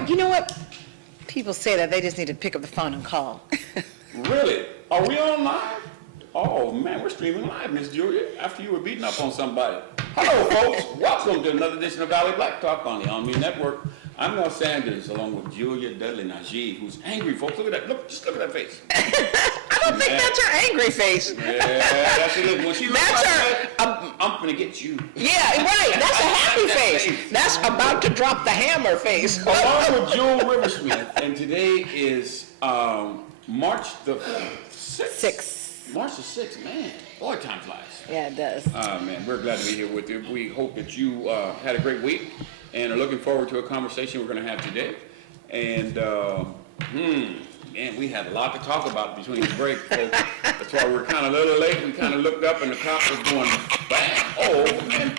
You know what? People say that they just need to pick up the phone and call. Really? Are we on live? Oh man, we're streaming live, Miss Julia, after you were beating up on somebody. Hello folks, welcome to another edition of Valley Black Talk on the ONME Network. I'm Mel Sanders, along with Julia Dudley Najee, who's angry, folks. Look at that, just look at that face. I don't think that's her angry face. Yeah, that's it. When she looks like that, I'm gonna get you. Yeah, right, that's a happy face. That's about to drop the hammer face. Along with Jewel Riversmith, and today is March the 6th. March the 6th, man. Boy, time flies. Yeah, it does. Man, we're glad to be here with you. We hope that you had a great week and are looking forward to a conversation we're going to have today. And, man, we had a lot to talk about between the break, folks. That's why we're kind of a little late. We kind of looked up and the clock was going bang. Oh, man.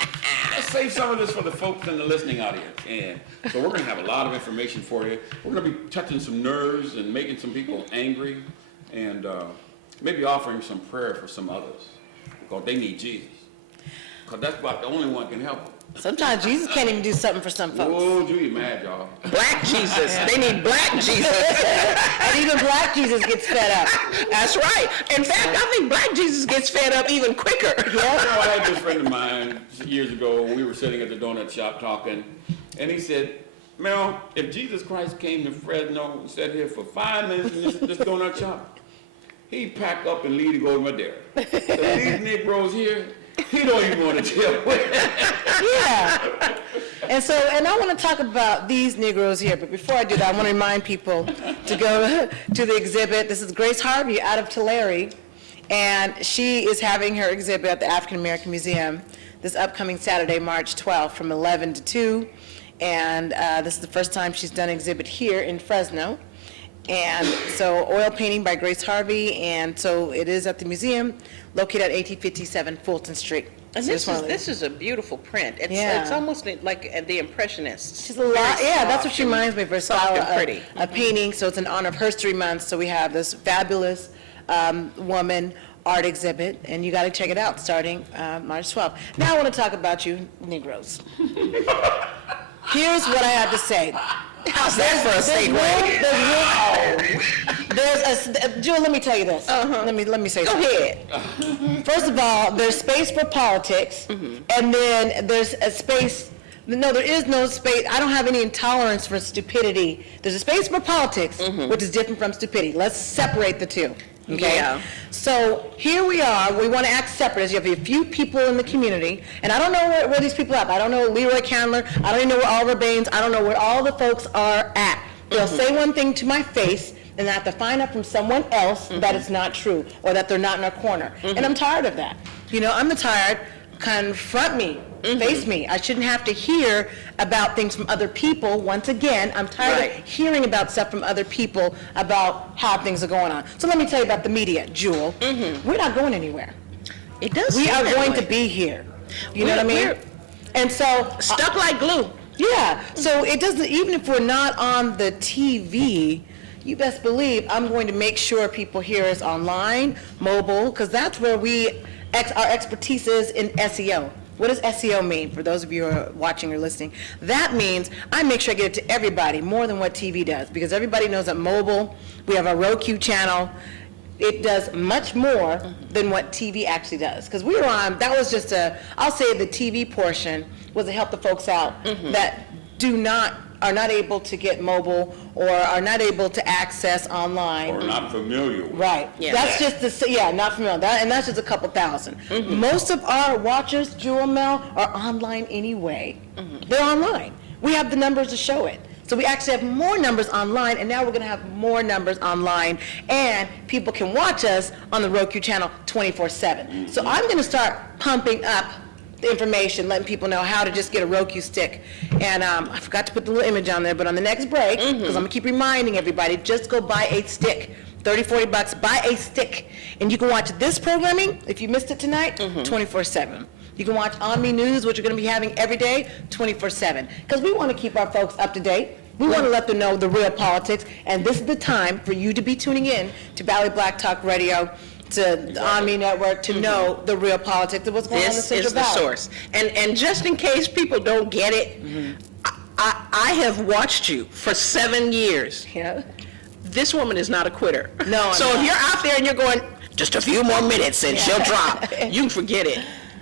Let's save some of this for the folks in the listening audience. And so we're going to have a lot of information for you. We're going to be touching some nerves and making some people angry and maybe offering some prayer for some others because they need Jesus. Because that's about the only one can help them. Sometimes Jesus can't even do something for some folks. Oh, Julia mad, y'all. Black Jesus. They need black Jesus. And even black Jesus gets fed up. That's right. In fact, I think black Jesus gets fed up even quicker. Yeah. You know, I had this friend of mine years ago. We were sitting at the donut shop talking, and he said, Mel, if Jesus Christ came to Fresno and sat here for 5 minutes in this donut shop, he'd pack up and leave to go to Madeira. So these Negroes here, he don't even want to deal with it. Yeah. And I want to talk about these Negroes here, but before I do that, I want to remind people to go to the exhibit. This is Grace Harvey out of Tulare, and she is having her exhibit at the African American Museum this upcoming Saturday, March 12th from 11 to 2. And this is the first time she's done an exhibit here in Fresno. And so oil painting by Grace Harvey, and so it is at the museum located at 1857 Fulton Street. And so this is a beautiful print. It's almost like the Impressionists. She's a lot, that's what she reminds me of her style of painting. So it's in honor of History Month. So we have this fabulous woman art exhibit, and you got to check it out starting March 12th. Now I want to talk about you Negroes. Here's what I have to say. How's that for a segue? Jewel, let me tell you this. Let me say something. Go ahead. First of all, there's space for politics, and then there's a space. No, there is no space. I don't have any intolerance for stupidity. There's a space for politics, which is different from stupidity. Let's separate the two. Okay. Yeah. So here we are. We want to act separate. As you have a few people in the community, and I don't know where these people are. I don't know Leroy Candler. I don't even know where Oliver Baines. I don't know where all the folks are at. They'll say one thing to my face, and I have to find out from someone else that it's not true or that they're not in our corner. And I'm tired of that. You know, I'm tired. Confront me. Face me. I shouldn't have to hear about things from other people. Once again, I'm tired of hearing about stuff from other people about how things are going on. So let me tell you about the media, Jewel. We're not going anywhere. It does. We are going to be here. You know what I mean? And so stuck like glue. Yeah. So it doesn't. Even if we're not on the TV, you best believe I'm going to make sure people hear us online, mobile, because that's where our expertise is in SEO. What does SEO mean, for those of you who are watching or listening? That means I make sure I get it to everybody more than what TV does, because everybody knows that mobile, we have a Roku channel, it does much more than what TV actually does. Because we were on, that was just I'll say the TV portion was to help the folks out that are not able to get mobile or are not able to access online. Or not familiar with. Right. Yeah. That's just not familiar. And that's just a couple thousand. Most of our watchers, Jewel Mel, are online anyway. They're online. We have the numbers to show it. So we actually have more numbers online, and now we're going to have more numbers online, and people can watch us on the Roku channel 24/7. So I'm going to start pumping up the information, letting people know how to just get a Roku stick. And I forgot to put the little image on there, but on the next break, because I'm going to keep reminding everybody, just go buy a stick. $30-$40, buy a stick. And you can watch this programming, if you missed it tonight, 24/7. You can watch ONME News, which you're going to be having every day, 24/7. Because we want to keep our folks up to date. We want to let them know the real politics. And this is the time for you to be tuning in to Valley Black Talk Radio, to the ONME Network, to know the real politics of what's going on in the Central Valley. This is the source. And just in case people don't get it, I have watched you for 7 years. Yeah. This woman is not a quitter. No, I'm So if not. you're out there and you're going, just a few more minutes and she'll drop, you can forget it.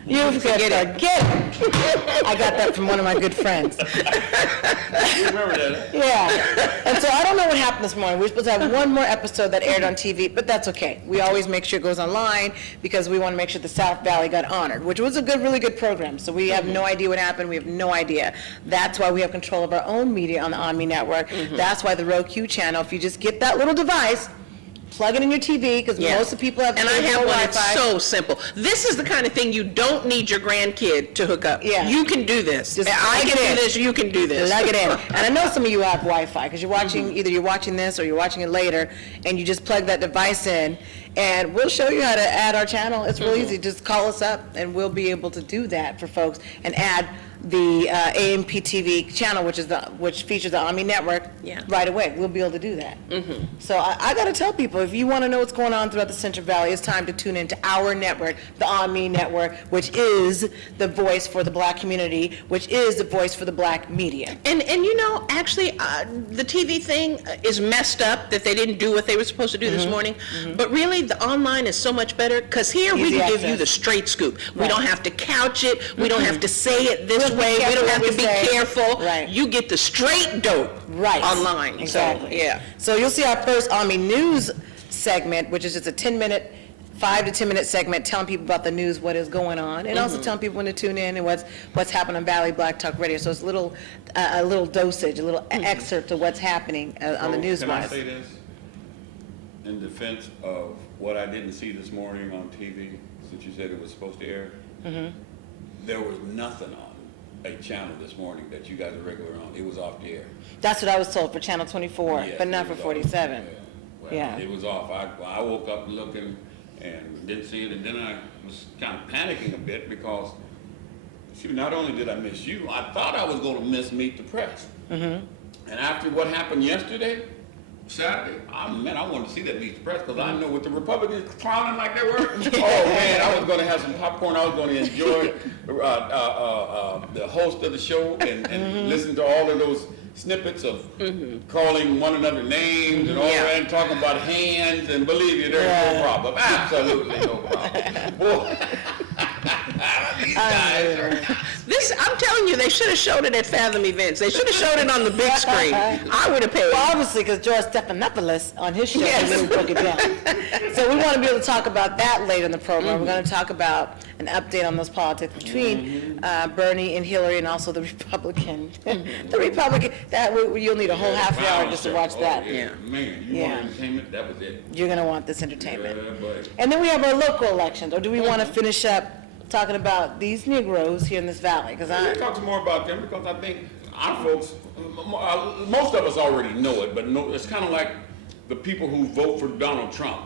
You forget it. I got that from one of my good friends. You remember that? Yeah. And so I don't know what happened this morning. We were supposed to have one more episode that aired on TV, but that's okay. We always make sure it goes online because we want to make sure the South Valley got honored, which was a good, really good program. So we have no idea what happened. We have no idea. That's why we have control of our own media on the ONME Network. That's why the Roku channel, if you just get that little device, plug it in your TV, because Yeah. most of the people have And I have one, it's Wi-Fi. so simple. This is the kind of thing you don't need your grandkid to hook up. Yeah. You can do this. Just I plug can it in. do this, you can do this. Plug it in. And I know some of you have Wi-Fi, because you're watching, either you're watching this or you're watching it later, and you just plug that device in, and we'll show you how to add our channel. It's real easy. Just call us up, and we'll be able to do that for folks, and add the AMPTV channel, which features the ONME Network, Yeah. right away. We'll be able to do that. So I got to tell people, if you want to know what's going on throughout the Central Valley, it's time to tune into our network, the ONME Network, which is the voice for the Black community, which is the voice for the Black media. And you know, actually, the TV thing is messed up that they didn't do what they were supposed to do this morning. But really, the online is so much better, because here we Easy can give you access. the straight scoop. We Right. don't have to couch it. We don't have to say it this Be way. We careful don't what have we to be say. careful. Right. You get the straight dope Right. online. Exactly. So, yeah. So you'll see our first ONME News segment, which is just a 10-minute, 5 to 10-minute segment telling people about the news, what is going on, and also telling people when to tune in and what's happening on Valley Black Talk Radio. So it's a little dosage, a little excerpt of what's happening on the So, news Can I wise. say this? In defense of what I didn't see this morning on TV, since you said it was supposed to air, there was nothing on a channel this morning that you guys are regular on. It was off the air. That's what I was told for Channel 24, Yes, but not it for was off. 47. Well, Yeah. It was off. I woke up looking and didn't see it, and then I was kind of panicking a bit because, shoot, not only did I miss you, I thought I was going to miss Meet the Press. And after what happened yesterday, Saturday, man, I wanted to see that Meet the Press because I know with the Republicans clowning like they were, oh man, I was going to have some popcorn. I was going to enjoy the host of the show and listen to all of those snippets of calling one another names and all Yeah. that, and talking about hands, and believe you, there's no problem. Absolutely no problem. Boy, these guys are... This, I'm telling you, they should have showed it at Fathom Events. They should have showed it on the big screen. I would have paid. Well, obviously, because George Stephanopoulos on his show Yes. really broke it down. So we want to be able to talk about that later in the program. We're going to talk about an update on those politics between Bernie and Hillary, and also the Republican. The Republican, you'll need a whole half an hour just to watch that. Oh, yeah. Man, you Yeah. want entertainment, that was it. You're going to want this entertainment. Yeah, but And then we have our local elections, or do we want to finish up talking about these Negroes here in this valley? Because we'll talk some more about them because I think our folks, most of us already know it, but no, it's kind of like the people who vote for Donald Trump.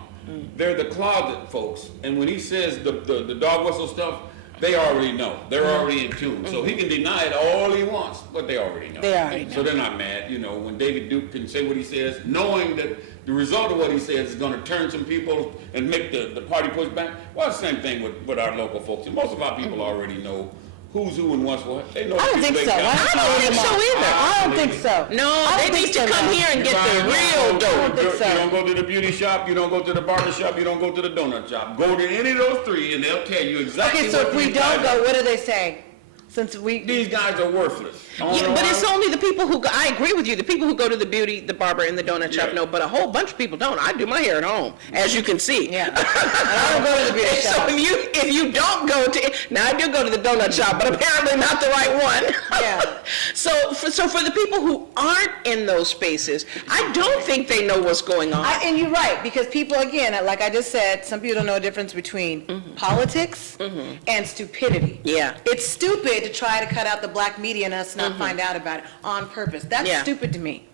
They're the closet folks, and when he says the dog whistle stuff, they already know. They're already in tune. So he can deny it all he wants, but they already know. They already know. So they're not mad. You know, when David Duke can say what he says, knowing that the result of what he says is going to turn some people and make the party push back. Well, it's the same thing with our local folks. And most of our people already know who's who and what's what. They know. I don't the think people so. they got. I don't think so either. I don't think so. No, I they don't need think to so, come no. here and get the You real don't dope. think so. You don't go to the beauty shop, you don't go to the barber shop, you don't go to the donut shop. Go to any of those three and they'll tell you exactly Okay, so what if we these don't guys go, are. what do they say? Since These guys are worthless. Yeah, but it's only the people who go, I agree with you, the people who go to the beauty, the barber, and the donut shop, Yeah. no, but a whole bunch of people don't. I do my hair at home, as you can see. Yeah. And I don't go to the beauty So shop. if you don't go to, now I do go to the donut shop, but apparently not the right one. Yeah. So for the people who aren't in those spaces, I don't think they know what's going on. And you're right, because people, again, like I just said, some people don't know the difference between politics and stupidity. Yeah. It's stupid to try to cut out the black media and us not find out about it on purpose. That's Yeah. stupid to me.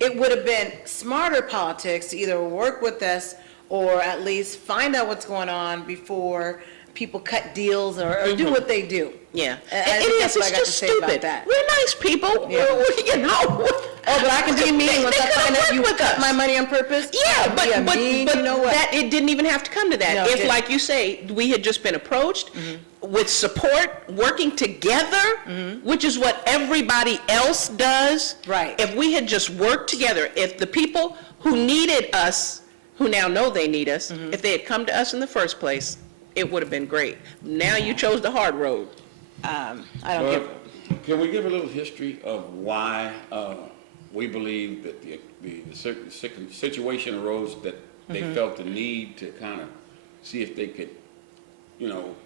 It would have been smarter politics to either work with us or at least find out what's going on before people cut deals or do what they do. Yeah. I It think is, that's what I it's got to just say about stupid. that. We're nice people, Yeah. you know. Oh, but I can be mean once They I could've find out worked you with cut us. my money on purpose. Yeah, I'll be a but mean, you know what? that, it didn't even have to come to that. No, it If, didn't. like you say, we had just been approached with support, working together, which is what everybody else does. Right. If we had just worked together, if the people who needed us, who now know they need us, if they had come to us in the first place, it would have been great. Now you chose the hard road. I don't Well, give, can we give a little history of why we believe that the situation arose that they felt the need to kind of see if they could,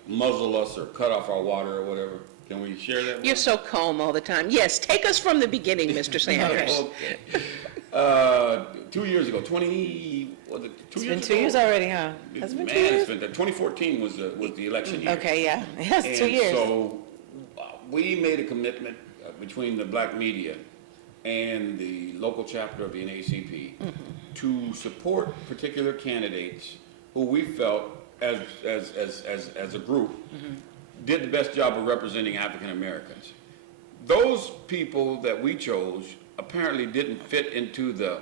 muzzle us or cut off our water or whatever? Can we share that? You're so calm all the time. Yes, take us from the beginning, Mr. Sanders. Okay. 2 years ago, 2 it's years been ago? 2 years already, huh? Has it been 2 Man, years? it's been, 2014 was the election year. Okay, yeah, yes, 2 years. And so we made a commitment between the black media and the local chapter of the NAACP to support particular candidates who we felt as a group did the best job of representing African Americans. Those people that we chose apparently didn't fit into the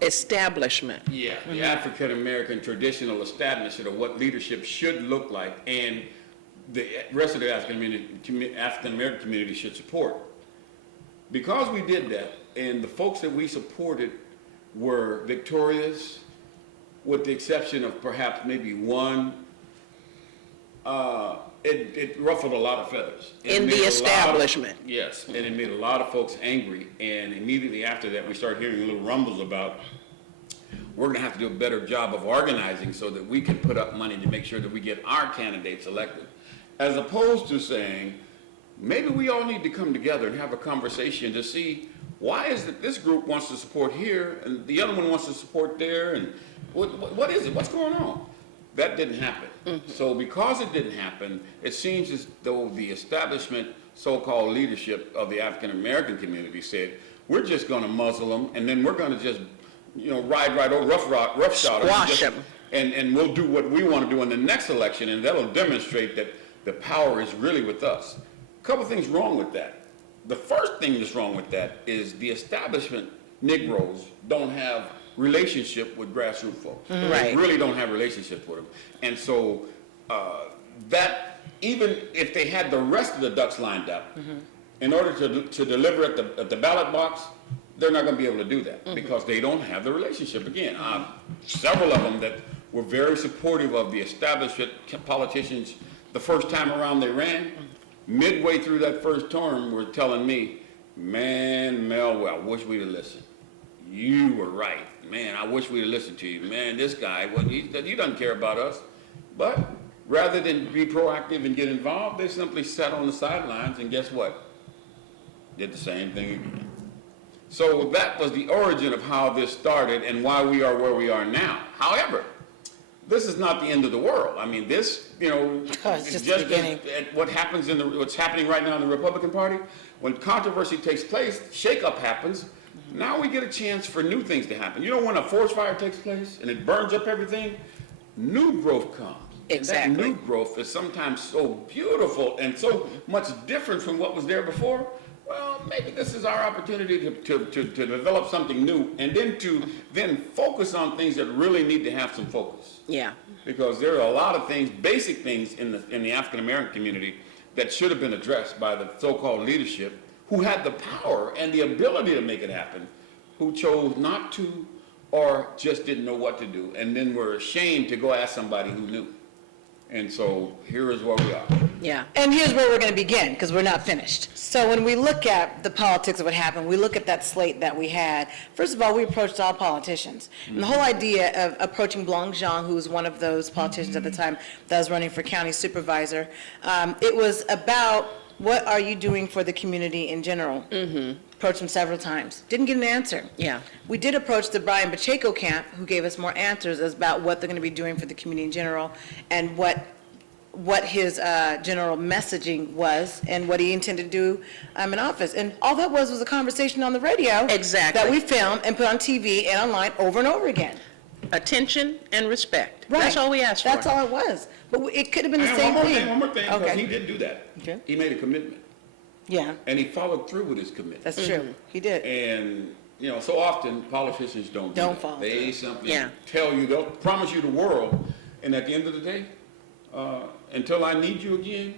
Establishment. the African American traditional establishment of what leadership should look like, and the rest of the African American community should support. Because we did that, and the folks that we supported were victorious, with the exception of perhaps maybe one, it ruffled a lot of feathers. In the establishment. Yes, and it made a lot of folks angry, and immediately after that, we started hearing little rumbles about, we're gonna have to do a better job of organizing so that we can put up money to make sure that we get our candidates elected. As opposed to saying, maybe we all need to come together and have a conversation to see why is it this group wants to support here and the other one wants to support there, and what is it? What's going on? That didn't happen. So because it didn't happen, it seems as though the establishment, so-called leadership of the African American community said, we're just gonna muzzle them, and then we're gonna just, ride right over, roughshod them. Squash them. And we'll do what we want to do in the next election, and that'll demonstrate that the power is really with us. A couple things wrong with that. The first thing that's wrong with that is the establishment Negroes don't have relationship with grassroots folks. They Right. really don't have relationship with them. And so that, even if they had the rest of the ducks lined up, in order to deliver at the ballot box, they're not going to be able to do that because they don't have the relationship. Again, several of them that were very supportive of the establishment politicians the first time around they ran, midway through that first term were telling me, man, Mel, I wish we'd have listened. You were right. Man, I wish we'd have listened to you. Man, this guy, he doesn't care about us. But rather than be proactive and get involved, they simply sat on the sidelines and guess what? Did the same thing again. So that was the origin of how this started and why we are where we are now. However, this is not the end of the world. I mean, this, it's just the beginning. What's happening right now in the Republican Party, when controversy takes place, shakeup happens. Now we get a chance for new things to happen. When a forest fire takes place and it burns up everything, new growth comes. Exactly. And that new growth is sometimes so beautiful and so much different from what was there before. Well, maybe this is our opportunity to develop something new and then to focus on things that really need to have some focus. Yeah. Because there are a lot of things, basic things in the African American community that should have been addressed by the so-called leadership who had the power and the ability to make it happen, who chose not to or just didn't know what to do, and then were ashamed to go ask somebody who knew. And so here is where we are. Yeah. And here's where we're going to begin, because we're not finished. So when we look at the politics of what happened, we look at that slate that we had. First of all, we approached all politicians. And the whole idea of approaching Blanc Jean, who was one of those politicians at the time that was running for county supervisor, it was about what are you doing for the community in general? Approached him several times. Didn't get an answer. Yeah. We did approach the Brian Pacheco camp, who gave us more answers about what they're going to be doing for the community in general and what his general messaging was and what he intended to do in office. And all that was a conversation on the radio. Exactly. That we filmed and put on TV and online over and over again. attention and respect. Right. That's all we asked for. That's all it was. But it could have been the And same one thing. more thing, because Okay. he did do that. Okay. He made a commitment, Yeah, and he followed through with his commitment. that's true. He did. And, you know, so often politicians don't do Don't that. follow They something, Yeah. tell you, they'll promise you the world, and at the end of the day, until I need you again,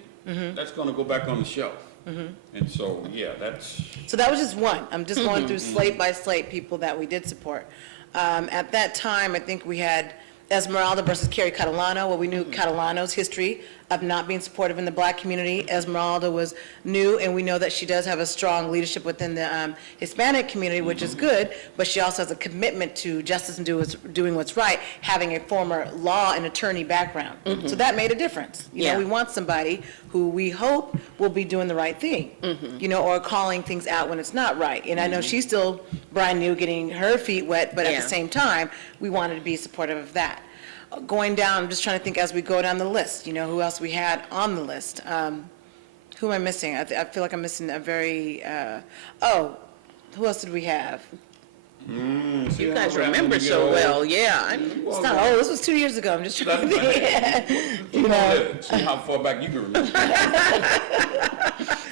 that's gonna go back on the shelf. And so, yeah, that's, So that was just one. I'm just going through slate by slate people that we did support. At that time, I think we had Esmeralda versus Carrie Catalano. Well, we knew Catalano's history of not being supportive in the black community. Esmeralda was new, and we know that she does have a strong leadership within the Hispanic community, which is good, but she also has a commitment to justice and doing what's right, having a former law and attorney background. So that made a difference. You Yeah. know, we want somebody who we hope will be doing the right thing, you know, or calling things out when it's not right. And I know she's still brand new, getting her feet wet, but at Yeah. the same time, we wanted to be supportive of that. Going down, I'm just trying to think as we go down the list, you know, who else we had on the list. Who am I missing? I feel like I'm missing a very, who else did we have? You guys remember so well, yeah. It's not, this was 2 years ago, I'm just trying to think. You know, see how far back you can remember.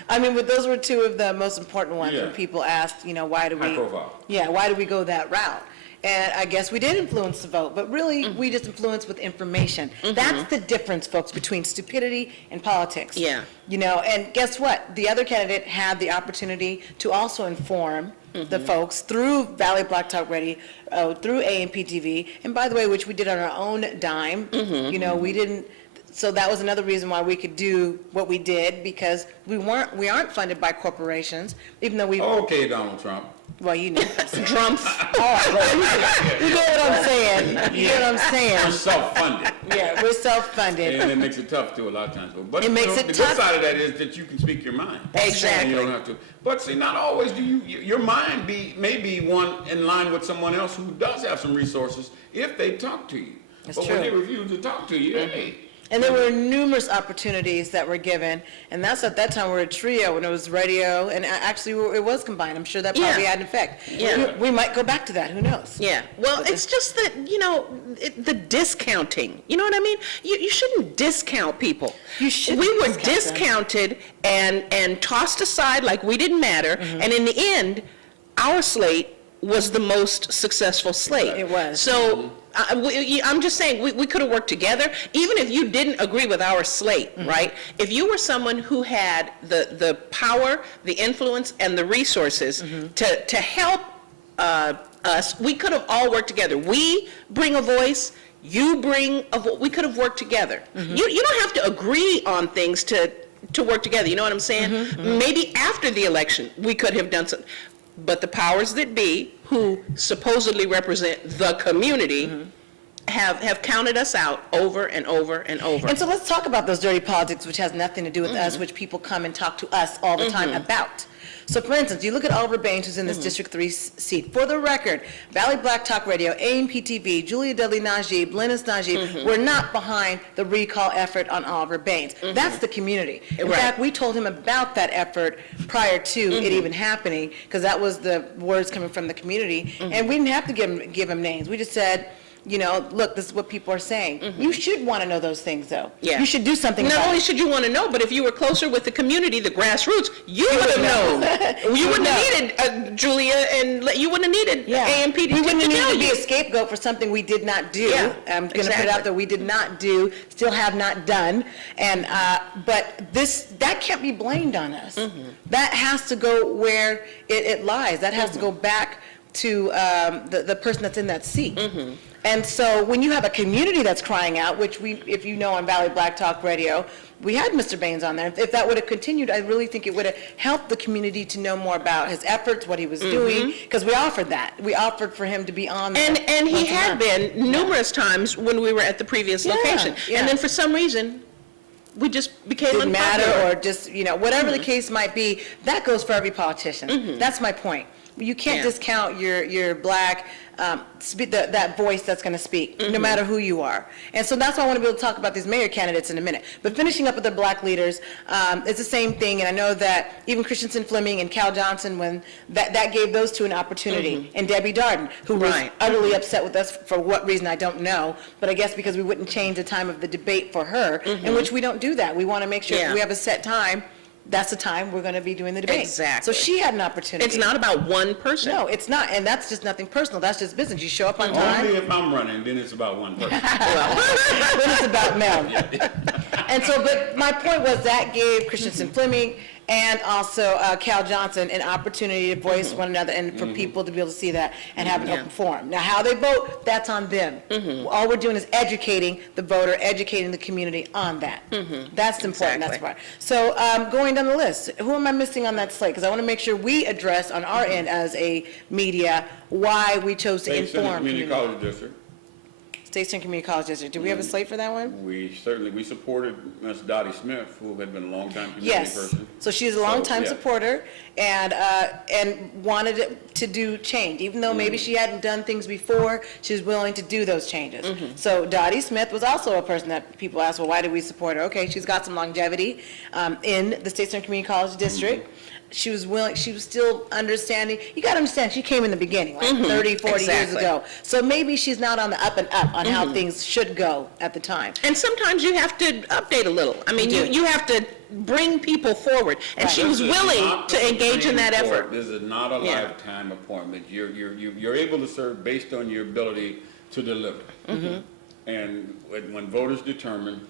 I mean, but those were two of the most important ones when Yeah. people asked, you know, why do we? High profile. Yeah, why do we go that route? And I guess we did influence the vote, but really, we just influenced with information. That's the difference, folks, between stupidity and politics. Yeah. You know, and guess what? The other candidate had the opportunity to also inform the folks through Valley Black Talk Radio, through AMP TV, and by the way, which we did on our own dime. You know, we didn't, so that was another reason why we could do what we did, because we aren't funded by corporations, even though we, Okay, Donald Trump. well, you know what I'm saying. Drumps. You get what I'm saying? You get what I'm We're saying? self-funded, Yeah, we're self-funded. and it makes it tough too a lot of times. But It makes you know, it the tough. good side of that is that you can speak your mind. Exactly. And you don't have to. But see, not always do your mind may be one in line with someone else who does have some resources if they talk to you. That's But true. when they refuse to talk to you, hey. And there were numerous opportunities that were given, and that's at that time we were a trio, when it was radio, and actually it was combined. I'm sure that probably Yeah. had an effect. Yeah. We might go back to that, who knows? Yeah, well, it's just that, you know, the discounting, you know what I mean? You shouldn't discount people. You shouldn't We were discount them. discounted and tossed aside like we didn't matter, and in the end, our slate was the most successful slate. It was. So, I'm just saying, we could have worked together, even if you didn't agree with our slate, right? If you were someone who had the power, the influence, and the resources to help us, we could have all worked together. We bring a voice, you bring a voice, we could have worked together. You don't have to agree on things to work together, you know what I'm saying? Maybe after the election, we could have done something. But the powers that be, who supposedly represent the community, have counted us out over and over and over. And so let's talk about those dirty politics, which has nothing to do with us, which people come and talk to us all the time about. So for instance, you look at Oliver Baines, who's in this District 3 seat. For the record, Valley Black Talk Radio, AMP TV, Julia Dudley Najib, Lennis Najib, were not behind the recall effort on Oliver Baines. That's the community. In Right. fact, we told him about that effort prior to it even happening, because that was the words coming from the community. And we didn't have to give him names. We just said, you know, look, this is what people are saying. You should want to know those things, though. Yeah. You should do something Not about only it. should you want to know, but if you were closer with the community, the grassroots, you would have known. You wouldn't have needed Julia, and you wouldn't have needed AMP to We wouldn't to need tell to be you. a scapegoat for something we did not do. Yeah, I'm going to put it exactly. out there, we did not do, still have not done. And, but that can't be blamed on us. That has to go where it lies. That has to go back to the person that's in that seat. And so when you have a community that's crying out, which if you know on Valley Black Talk Radio, we had Mr. Baines on there. If that would have continued, I really think it would have helped the community to know more about his efforts, what he was doing, because we offered that. We offered for him to be on there. And he once a had month. been numerous times when we were at the previous location. yeah. And then for some reason, we just became Didn't matter, unpopular. or just, you know, whatever the case might be, that goes for every politician. That's my point. You can't Yeah. discount your black that voice that's going to speak, no matter who you are. And so that's why I want to be able to talk about these mayor candidates in a minute. But finishing up with the black leaders, it's the same thing. And I know that even Christensen Fleming and Cal Johnson, when that gave those two an opportunity, and Debbie Darden, who was utterly upset with us for what reason I don't know, but I guess because we wouldn't change the time of the debate for her, in which we don't do that. We want to make sure if we have a set time, that's the time we're going to be doing the debate. Exactly. So she had an opportunity. It's not about one person. No, it's not, and that's just nothing personal. That's just business. You show up on time. Only if I'm running, then it's about one person. Then it's about Mel. And so, but my point was that gave Christensen Fleming and also Cal Johnson an opportunity to voice one another and for people to be able to see that and have an open forum. Now, how they vote, that's on them. All we're doing is educating the voter, educating the community on that. That's important. That's part. So going down the list, who am I missing on that slate? Because I want to make sure we address on our end as a media why we chose to inform Community College District. State Street Community College District. Do we have a slate for that one? We supported Ms. Dottie Smith, who had been a longtime community Yes. person. So she's a longtime yeah. supporter and wanted it to do change. Even though maybe she hadn't done things before, she was willing to do those changes. So Dottie Smith was also a person that people asked, well, why did we support her? Okay, she's got some longevity in the State Street Community College District. She was willing, she was still understanding. You got to understand, she came in the beginning, like 30, 40 years ago. So maybe she's not on the up and up on how things should go at the time. And sometimes you have to update a little. I mean, you have to bring people forward. And she was willing to engage in that effort. This is not a lifetime appointment. You're able to serve based on your ability to deliver. And when voters determine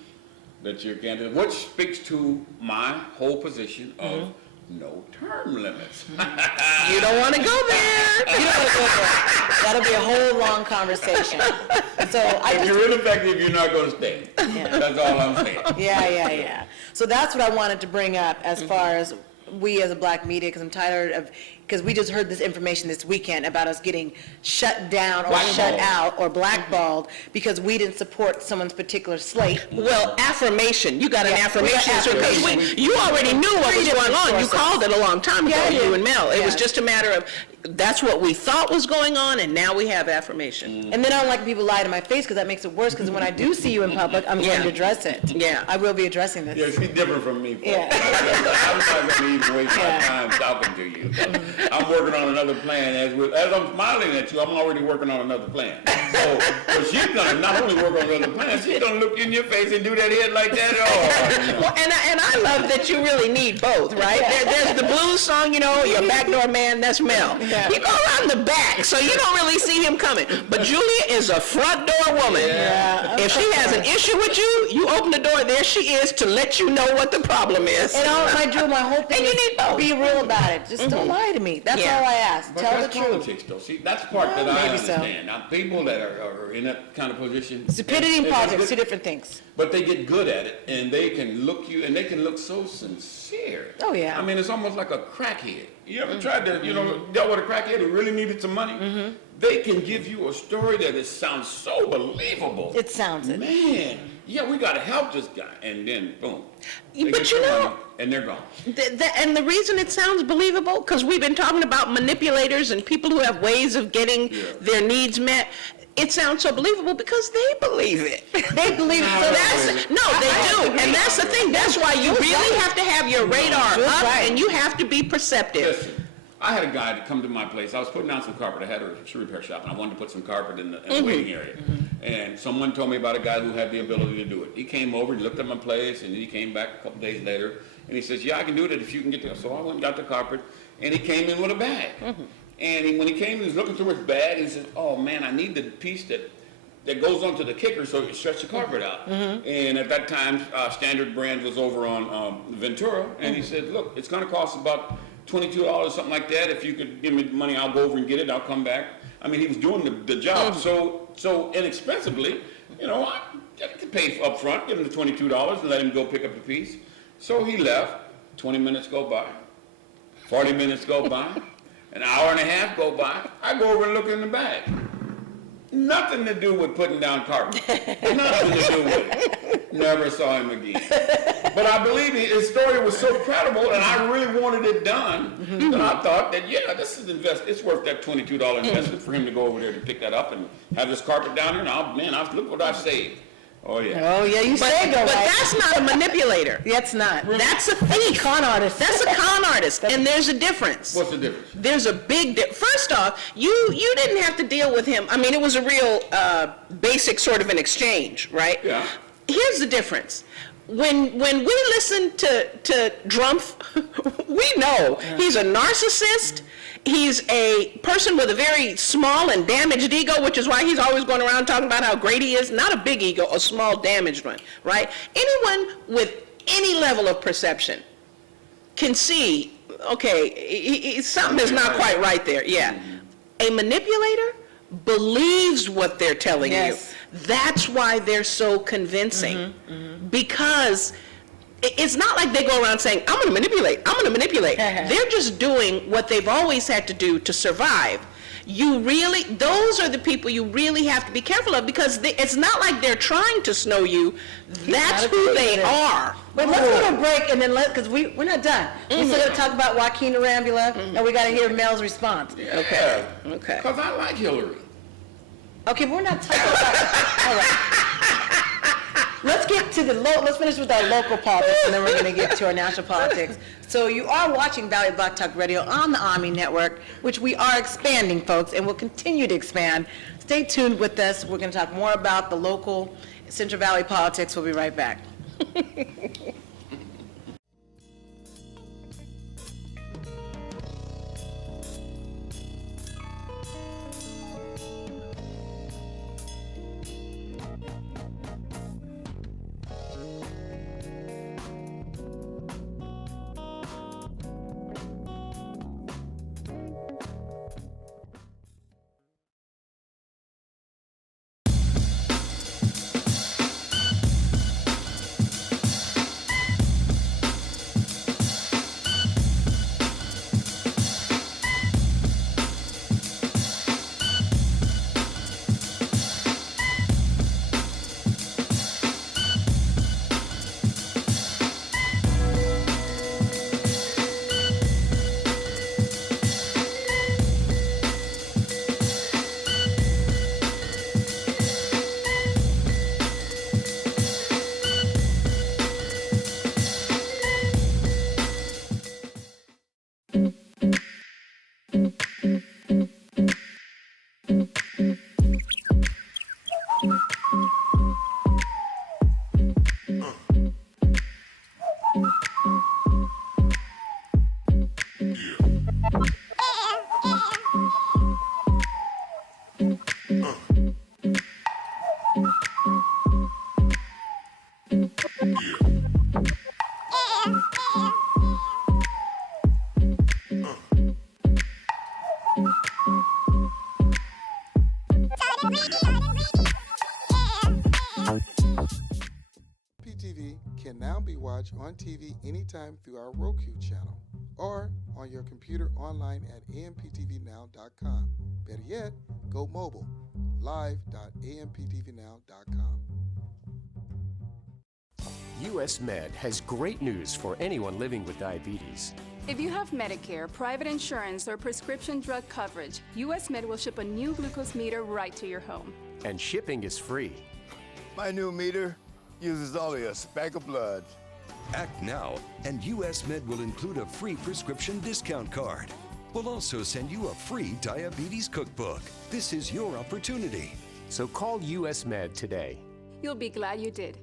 that you're candidate, which speaks to my whole position of no term limits. You don't want to go there. You don't want to go there. That'll be a whole long conversation. So if you're ineffective, you're not going to stay. That's all I'm saying. Yeah. So that's what I wanted to bring up as far as we as a black media, because I'm tired of, because we just heard this information this weekend about us getting shut down or shut out or blackballed because we didn't support someone's particular slate. Well, affirmation. You got an affirmation. Because you already knew what was going on. You called it a long time ago, you and Mel. It was just a matter of, that's what we thought was going on, and now we have affirmation. And then I don't like when people lie to my face, because that makes it worse, because when I do see you in public, I'm going to address it. Yeah. I will be addressing this. Yeah, she's different from me. Yeah. I'm not going to even waste my time talking to you. I'm working on another plan. As I'm smiling at you, I'm already working on another plan. So she's going to not only work on another plan, she's going to look in your face and do that head like that. Well, and I love that you really need both, right? There's the blues song, your backdoor man, that's Mel. You go around the back, so you don't really see him coming. But Julia is a front door woman. If she has an issue with you, you open the door, there she is to let you know what the problem is. And my whole thing is be real about it. Just don't lie to me. That's all I ask. But Tell the that's truth. politics, though. See, that's the part that I understand. Now, people that are in that kind of position. Stupidity and politics, two different things. But they get good at it, and they can look you, and they can look so sincere. Oh, yeah. I mean, it's almost like a crackhead. You ever tried to, dealt with a crackhead who really needed some money? They can give you a story that it sounds so believable. It sounds it. Man, we got to help this guy. And then, boom. But you know, money, and they're gone. And the reason it sounds believable, because we've been talking about manipulators and people who have ways of getting their needs met. It sounds so believable because they believe it. They believe it. They do. And that's the thing. That's why you really have to have your radar up and you have to be perceptive. Listen, I had a guy to come to my place. I was putting down some carpet. I had a shoe repair shop, and I wanted to put some carpet in the waiting area. And someone told me about a guy who had the ability to do it. He came over, he looked at my place, and he came back a couple days later, and he says, I can do it if you can get there. So I went and got the carpet, and he came in with a bag. And when he came, he was looking through his bag, and he said, oh man, I need the piece that goes onto the kicker so it can stretch the carpet out. And at that time, Standard Brand was over on Ventura, and he said, look, it's gonna cost about $22, something like that. If you could give me the money, I'll go over and get it, I'll come back. I mean, he was doing the job so inexpensively, I could pay up front, give him the $22 and let him go pick up the piece. So he left, 20 minutes go by, 40 minutes go by, an hour and a half go by, I go over and look in the bag. Nothing to do with putting down carpet. Nothing to do with it. Never saw him again. But I believe his story was so credible, and I really wanted it done, that I thought that, yeah, this is it's worth that $22 investment for him to go over there to pick that up and have this carpet down here, and look what I've saved. Oh, yeah. Oh, yeah, you saved it, But right? that's not a manipulator. That's not. That's a thief. Con artist. That's a con artist, and there's a difference. What's the difference? There's a big First off, you didn't have to deal with him. I mean, it was a real basic sort of an exchange, right? Yeah. Here's the difference. When we listen to Drumpf, we know he's a narcissist. He's a person with a very small and damaged ego, which is why he's always going around talking about how great he is. Not a big ego, a small damaged one, right? Anyone with any level of perception can see, okay, something is not quite right there, yeah. A manipulator believes what they're telling Yes. you. That's why they're so convincing. Because it's not like they go around saying, I'm going to manipulate. They're just doing what they've always had to do to survive. Those are the people you really have to be careful of, because it's not like they're trying to snow you. That's who they are. But let's go to a break, and then because we're not done. We're still going to talk about Joaquin Arambula, and we got to hear Mel's response. Yeah. Okay. Because I like Hillary. Okay, but we're not talking about, all right. Let's get to let's finish with our local politics, and then we're going to get to our national politics. So you are watching Valley Black Talk Radio on the ONME Network, which we are expanding, folks, and will continue to expand. Stay tuned with us. We're going to talk more about the local Central Valley politics. We'll be right back. PTV can now be watched on TV anytime through our Roku channel or on your computer online at amptvnow.com. Better yet, go mobile, live.amptvnow.com. US Med has great news for anyone living with diabetes. If you have Medicare, private insurance, or prescription drug coverage, US Med will ship a new glucose meter right to your home. And shipping is free. My new meter uses only a speck of blood. Act now, and US Med will include a free prescription discount card. We'll also send you a free diabetes cookbook. This is your opportunity. So call US Med today. You'll be glad you did.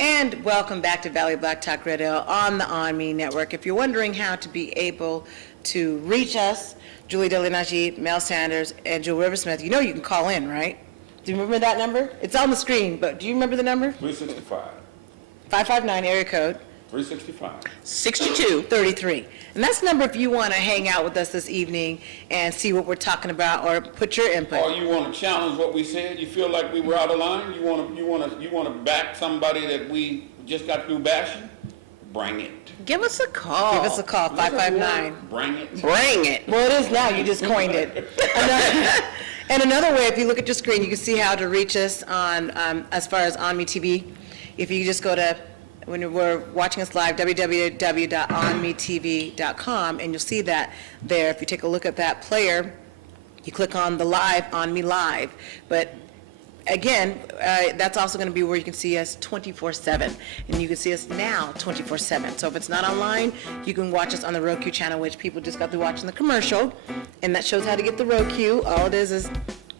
And welcome back to Valley Black Talk Radio on the ONME Network. If you're wondering how to be able to reach us, Julie Deli Najib, Mel Sanders, and Jewel Riversmith, you know you can call in, right? Do you remember that number? It's on the screen, but do you remember the number? 365. 559 area code 365. 6233. And that's the number if you want to hang out with us this evening and see what we're talking about or put your input. Or you want to challenge what we said? You feel like we were out of line? You want to back somebody that we just got through bashing? Bring it. Give us a call. Give us a call, 559. Bring it. Bring it. Well, it is now. You just coined it. And another way, if you look at your screen, you can see how to reach us on, as far as ONME TV. If you just go to, when you're watching us live, www.onmetv.com, and you'll see that there. If you take a look at that player, you click on the live, ONME Live. But again, that's also going to be where you can see us 24/7, and you can see us now 24/7. So if it's not online, you can watch us on the Roku channel, which people just got through watching the commercial, and that shows how to get the Roku. All it is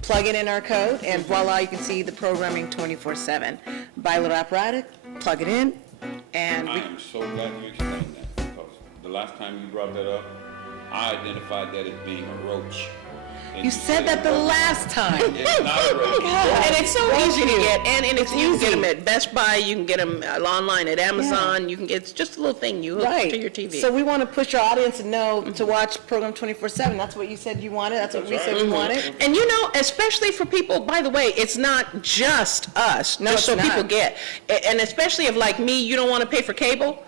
plug it in our code, and voila, you can see the programming 24/7. Buy a little apparatus, plug it in, and I am so glad you explained that, because the last time you brought that up, I identified that as being a roach. And you said that the last time. It's not a roach. And it's so easy to get, and it's you can get them easy. at Best Buy, you can get them online at Amazon, you can get, it's just a little thing you hook Right. to your TV. So we want to push our audience to know to watch program 24/7. That's what you said you wanted. That's what we said we wanted. And you know, especially for people, by the way, it's not just us, No, just so it's people not. get. And especially if, like me, you don't want to pay for cable,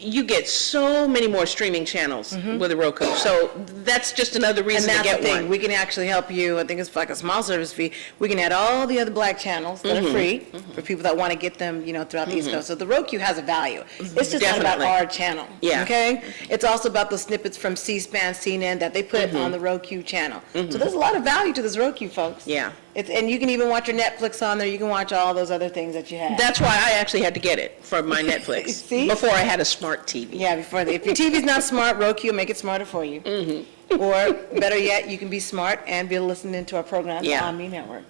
you get so many more streaming channels with a Roku. So that's just another And reason to that's the get thing. one. We can actually help you. I think it's like a small service fee. We can add all the other black channels that are free for people that want to get them, throughout the East Coast. So the Roku has a value. It's just not Definitely. about our channel. Yeah. Okay? It's also about the snippets from C-SPAN, CNN that they put on the Roku channel. So there's a lot of value to this Roku, folks. Yeah. And you can even watch your Netflix on there. You can watch all those other things that you have. That's why I actually had to get it for my Netflix See? before I had a smart TV. Yeah, if your TV's not smart, Roku will make it smarter for you. Or better yet, you can be smart and be listening to our program Yeah. on ONME Network.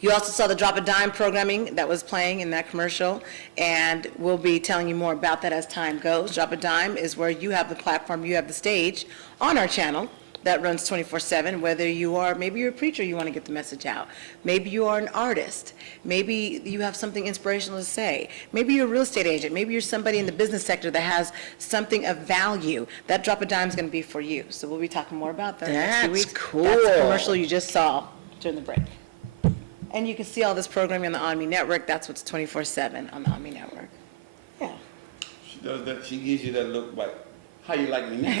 You also saw the Drop a Dime programming that was playing in that commercial, and we'll be telling you more about that as time goes. Drop a Dime is where you have the platform, you have the stage on our channel that runs 24/7, whether maybe you're a preacher, you want to get the message out. Maybe you are an artist. Maybe you have something inspirational to say. Maybe you're a real estate agent. Maybe you're somebody in the business sector that has something of value. That Drop a Dime is going to be for you. So we'll be talking more about that in the next few That's weeks. cool. That's the commercial you just saw during the break. And you can see all this programming on the ONME Network. That's what's 24/7 on the ONME Network. Yeah. She does that. She gives you that look like, how you like me now?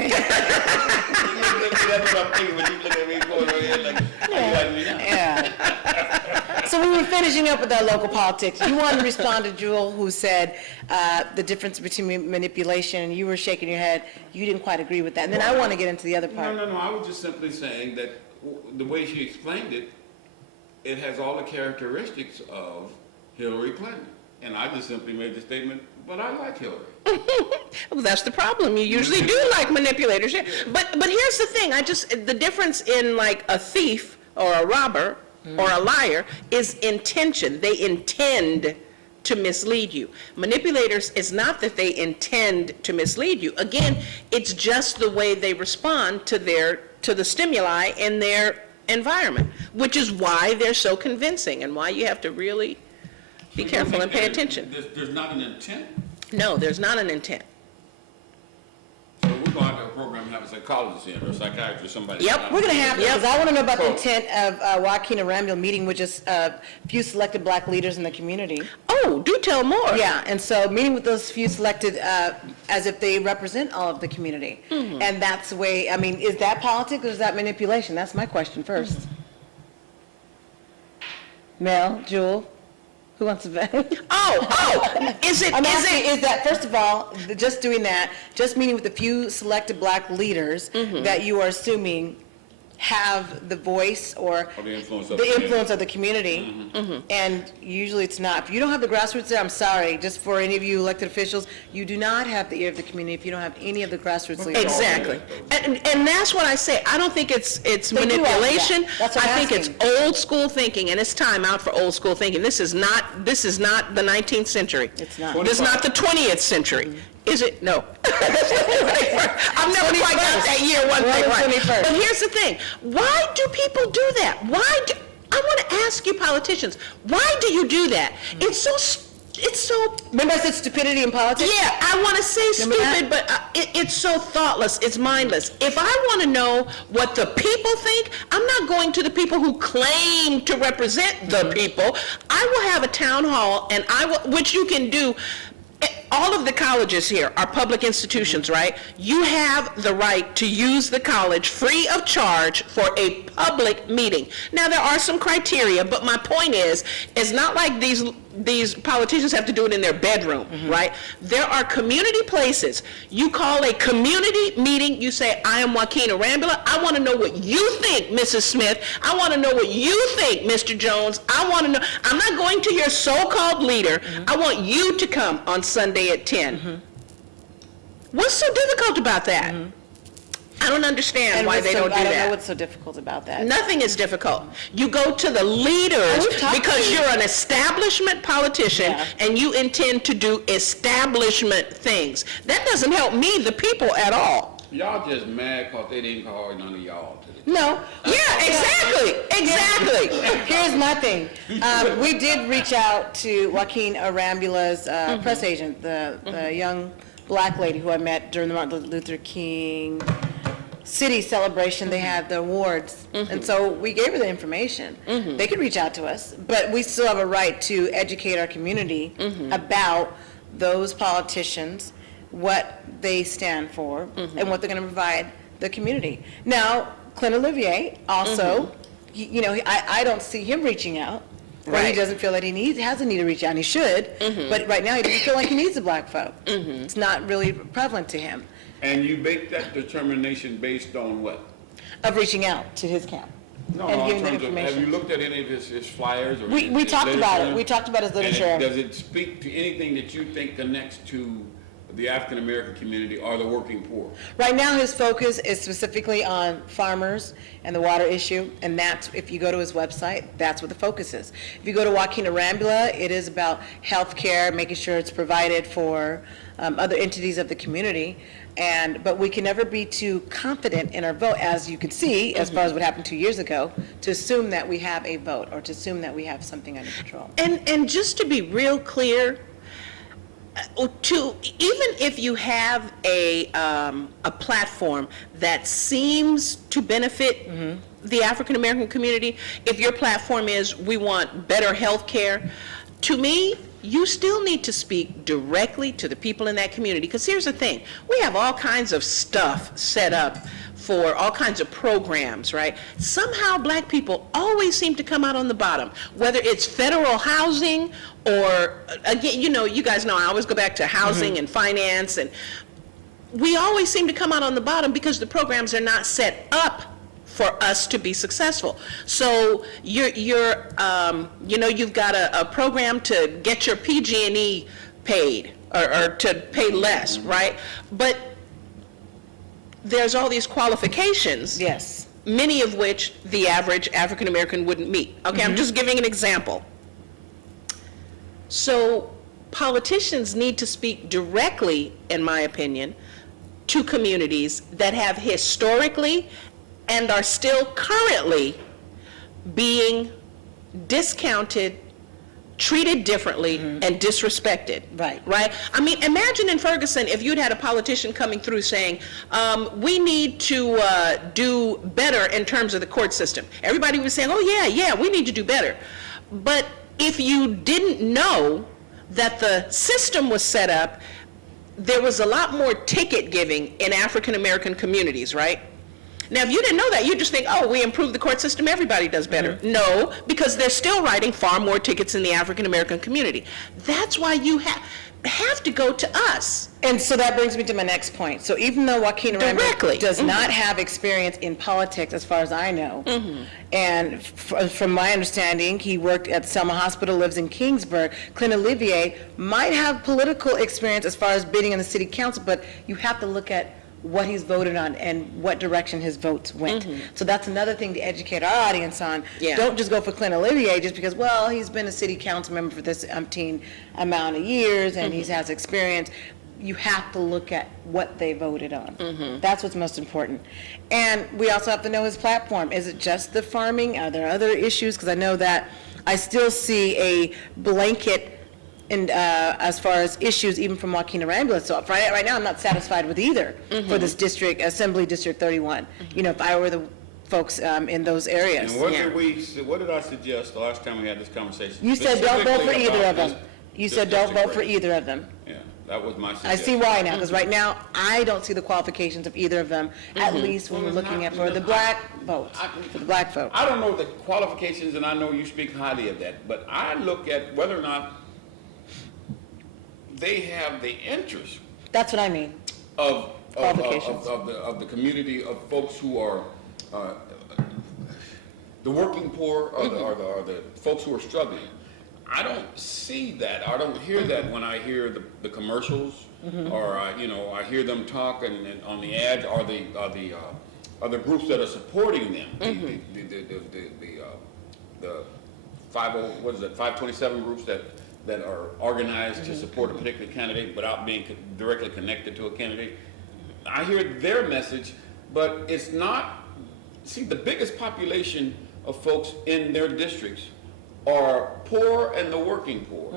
That's what I'm thinking when you look at me going over here like, how you like me now? Yeah. So we were finishing up with our local politics. You wanted to respond to Jewel, who said the difference between manipulation, and you were shaking your head. You didn't quite agree with that. And then I want to get into the other part. No. I was just simply saying that the way she explained it, it has all the characteristics of Hillary Clinton. And I just simply made the statement, but I like Hillary. Well, that's the problem. You usually do like manipulators. Yeah. But here's the thing. The difference in like a thief or a robber or a liar is intention. They intend to mislead you. Manipulators is not that they intend to mislead you. Again, it's just the way they respond to the stimuli in their environment, which is why they're so convincing and why you have to really be careful and pay attention. There's not an intent? No, there's not an intent. So we're going to have a program, have a psychologist in or a psychiatrist, somebody. Yep, We're going to have, because I want to know about the So- intent of Joaquin and Arambula meeting with just a few selected black leaders in the community. Oh, do tell more. Yeah, and so meeting with those few selected as if they represent all of the community. And that's the way, is that politics or is that manipulation? That's my question first. Mel, Jewel? Who wants to vote? Is it, I'm asking, is that, first of all, just doing that, just meeting with a few selected black leaders that you are assuming have the voice or Or the influence of the community, and usually it's not. If you don't have the grassroots there, I'm sorry, just for any of you elected officials, you do not have the ear of the community if you don't have any of the grassroots leaders. Exactly. And that's what I say. I don't think it's They do all manipulation. that. That's what I I'm think it's old school thinking, and it's time out for old school thinking. This is not the 19th century. It's not. This is not the 20th century. Is it? No. That's not the 21st. I've never quite got that year one We're on thing the right. 21st. But here's the thing. Why do people do that? I want to ask you politicians, why do you do that? It's so Remember I said stupidity in politics? yeah, I want to say Remember that? stupid, but it's so thoughtless, it's mindless. If I want to know what the people think, I'm not going to the people who claim to represent the people. I will have a town hall, and which you can do. All of the colleges here are public institutions, right? You have the right to use the college free of charge for a public meeting. Now, there are some criteria, but my point is, it's not like these politicians have to do it in their bedroom, right? There are community places. You call a community meeting, you say, I am Joaquin Arambula. I want to know what you think, Mrs. Smith. I want to know what you think, Mr. Jones. I want to know. I'm not going to your so-called leader. I want you to come on Sunday at 10. What's so difficult about that? I don't understand And why what's they so- don't do I don't know that. what's so difficult about that. Nothing is difficult. You go to the leaders we've talked because to- you're an establishment politician Yeah. and you intend to do establishment things. That doesn't help me, the people, at all. Y'all just mad because they didn't call none of y'all to the No. Yeah, exactly. Here's my thing. We did reach out to Joaquin Arambula's press agent, the young black lady who I met during the Martin Luther King City celebration. They had the awards. And so we gave her the information. They could reach out to us, but we still have a right to educate our community about those politicians, what they stand for, and what they're going to provide the community. Now, Clint Olivier also, I don't see him reaching out. Or he Right. doesn't feel that has a need to reach out, and he should, but right now he doesn't feel like he needs the black vote. It's not really prevalent to him And you make that determination based on what? of reaching out to his camp No, and in giving the terms of, have you information. looked at any of his flyers? Or We his talked about it. literature? We talked about his And literature. does it speak to anything that you think connects to the African-American community or the working poor? Right now, his focus is specifically on farmers and the water issue, and that's, if you go to his website, that's what the focus is. If you go to Joaquin Arambula, it is about healthcare, making sure it's provided for other entities of the community. But we can never be too confident in our vote, as you can see, as far as what happened 2 years ago, to assume that we have a vote or to assume that we have something under control. And just to be real clear, even if you have a platform that seems to benefit the African American community, if your platform is we want better health care, to me, you still need to speak directly to the people in that community. Because here's the thing, we have all kinds of stuff set up for all kinds of programs, right? Somehow black people always seem to come out on the bottom, whether it's federal housing or, again, you guys know, I always go back to housing and finance, and we always seem to come out on the bottom because the programs are not set up for us to be successful. So you've got a program to get your PG&E paid or to pay less, right? But there's all these qualifications. Yes. Many of which the average African American wouldn't meet. Okay, I'm just giving an example. So politicians need to speak directly, in my opinion, to communities that have historically and are still currently being discounted, treated differently, and disrespected. Right. Right? I mean, imagine in Ferguson if you'd had a politician coming through saying, we need to do better in terms of the court system. Everybody was saying, oh yeah, we need to do better. But if you didn't know that the system was set up, there was a lot more ticket giving in African American communities, right? Now, if you didn't know that, you just think, oh, we improved the court system, everybody does better. No, because they're still writing far more tickets in the African-American community. That's why you have to go to us. And so that brings me to my next point. So even though Joaquin Directly. does not have experience in politics, as far as I know, and from my understanding, he worked at Selma Hospital, lives in Kingsburg. Clint Olivier might have political experience as far as bidding in the city council, but you have to look at what he's voted on and what direction his votes went. So that's another thing to educate our audience on. Yeah. Don't just go for Clint Olivier just because, well, he's been a city council member for this umpteen amount of years and he has experience. You have to look at what they voted on. That's what's most important. And we also have to know his platform. Is it just the farming? Are there other issues? Because I know that I still see a blanket and as far as issues, even from Joaquin Arambula. So right now, I'm not satisfied with either for this district, Assembly District 31. You know, if I were the folks in those areas. And what did I suggest the last time we had this conversation? You said don't vote for Specifically either about of them. this- You this said don't district vote for race. either of them. Yeah, that was my I suggestion. see why now, because right now, I don't see the qualifications of either of them, at least when we're looking at for the black votes, for the black vote. I don't know the qualifications, and I know you speak highly of that, but I look at whether or not they have the interest That's what I mean. of Qualifications. of the community of folks who are the working poor or the folks who are struggling. I don't see that. I don't hear that when I hear the commercials or I hear them talk and on the ads or the groups that are supporting them. The 527 groups that are organized to support a particular candidate without being directly connected to a candidate. I hear their message, but it's not, see, the biggest population of folks in their districts are poor and the working poor.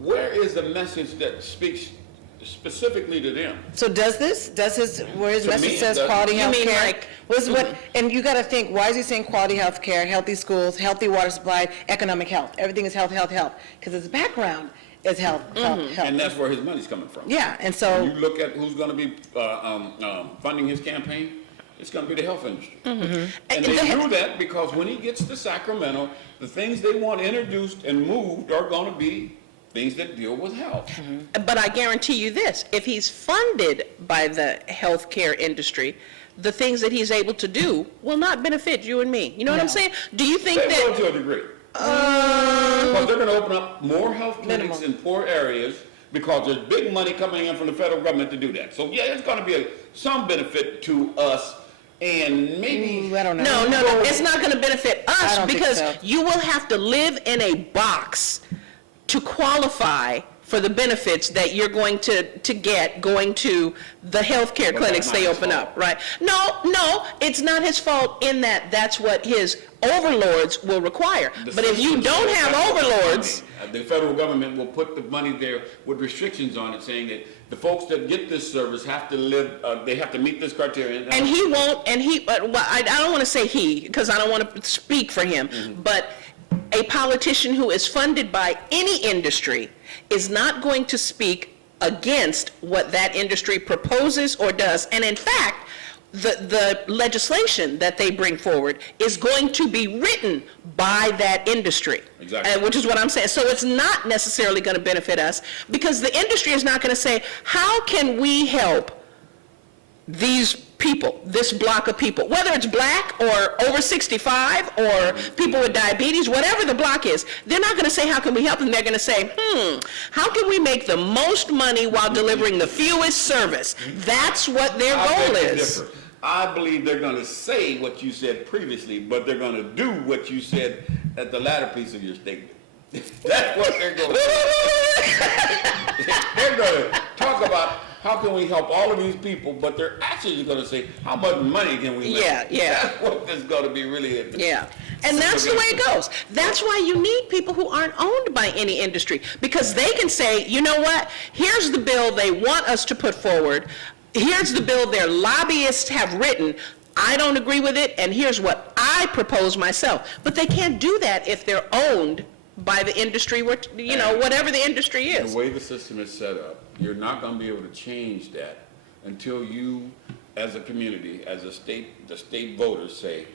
Where is the message that speaks specifically to them? So where his To message me, says it quality You health mean care? like- And you gotta think, why is he saying quality health care, healthy schools, healthy water supply, economic health? Everything is health, health, health, because his background is health, health, And health. that's where his money's coming from. Yeah, and When so, you look at who's gonna be funding his campaign, it's gonna be the health industry. And they do that because when he gets to Sacramento, the things they want introduced and moved are gonna be things that deal with health. But I guarantee you this, if he's funded by the healthcare industry, the things that he's able to do will not benefit you and me. You know what I'm No. saying? Do you think They will that? to a degree. Because they're gonna open up more health clinics Minimum. in poor areas because there's big money coming in from the federal government to do that. So yeah, it's gonna be some benefit to us and maybe. I don't know. No, it's not going to benefit I us don't think because so. you will have to live in a box to qualify for the benefits that you're going to get going to the healthcare But clinics that's they not his open fault. up, right? No, it's not his fault in that that's what his overlords will require. The But if you system don't says have that's what overlords, the federal government will put the money there with restrictions on it, saying that the folks that get this service have to live, they have to meet this criteria. and he won't, well, I don't want to say he, because I don't want to speak for him, but a politician who is funded by any industry is not going to speak against what that industry proposes or does. And in fact, the legislation that they bring forward is going to be written by that industry. Exactly. Which is what I'm saying. So it's not necessarily going to benefit us because the industry is not going to say, how can we help these people, this block of people, whether it's black or over 65 or people with diabetes, whatever the block is, they're not going to say, how can we help them? They're going to say, how can we make the most money while delivering the fewest service? That's what their I goal beg to is. differ. I believe they're going to say what you said previously, but they're going to do what you said at the latter piece of your statement. That's what they're going to do. They're going to talk about how can we help all of these people, but they're actually going to say, how much money can we make? Yeah. That's what is going to be really. Yeah. And that's the way it goes. That's why you need people who aren't owned by any industry, because they can say, you know what, here's the bill they want us to put forward. Here's the bill their lobbyists have written. I don't agree with it, and here's what I propose myself. But they can't do that if they're owned by the industry, whatever the industry is. The way the system is set up, you're not going to be able to change that until you as a community, as the state voters say,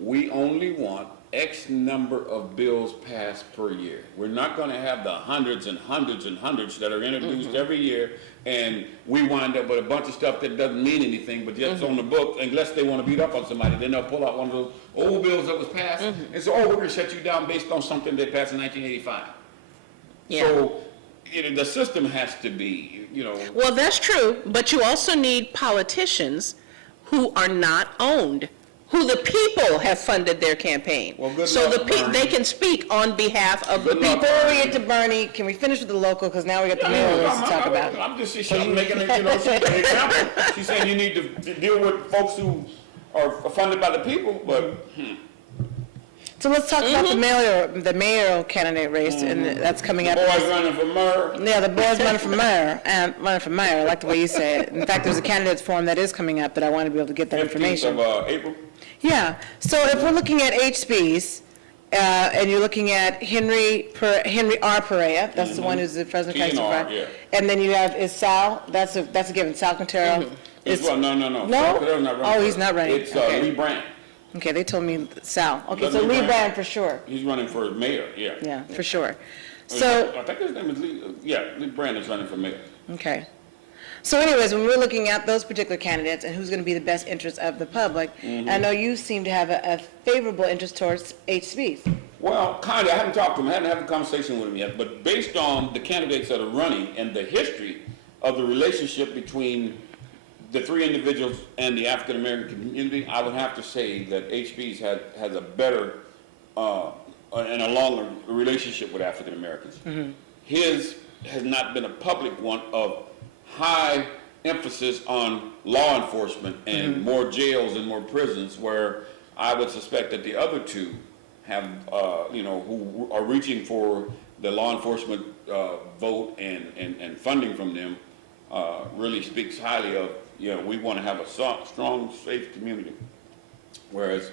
we only want X number of bills passed per year. We're not going to have the hundreds and hundreds and hundreds that are introduced every year, and we wind up with a bunch of stuff that doesn't mean anything, but just on the book, unless they want to beat up on somebody, then they'll pull out one of those old bills that was passed, and so, we're going to shut you down based on something that passed in 1985. Yeah. So, the system has to be, Well, that's true, but you also need politicians who are not owned, who the people have funded their campaign. Well, good so luck, Bernie. they can speak on behalf of the Good luck, people. Before we get to Bernie, can we finish with the local, because now we got the mayor list to talk about. I'm just she's making an example. She's saying you need to deal with folks who are funded by the people, but So let's talk about the mayoral candidate race, and that's coming up. boys running for mayor. Yeah, the boys running for mayor, I like the way you say it. In fact, there's a candidates forum that is coming up that I want to be able to get that 15th information. of April. Yeah, so if we're looking at H Spees, and you're looking at Henry R. Perea, that's the one who's the Fresno County P&R, Supervisor. yeah. And then you have, is Sal, that's a given, Sal Quintero. No. No? Quintero's not running Oh, for he's it. not running. It's Okay. Lee Brandt. Okay, they told me Sal. Okay, Doesn't so Lee Lee Brand- Brand for sure. He's running for mayor, yeah. Yeah, for sure. So, I think his name is Lee, Lee Brandt is running for mayor. okay. So anyways, when we're looking at those particular candidates and who's going to be the best interest of the public, I know you seem to have a favorable interest towards H Spees. Well, kind of. I haven't talked to him. I haven't had a conversation with him yet. But based on the candidates that are running and the history of the relationship between the three individuals and the African American community, I would have to say that H Spees has a better and a longer relationship with African Americans. His has not been a public one of high emphasis on law enforcement and more jails and more prisons, where I would suspect that the other two have, who are reaching for the law enforcement vote and funding from them, really speaks highly of, we want to have a strong, safe community. Whereas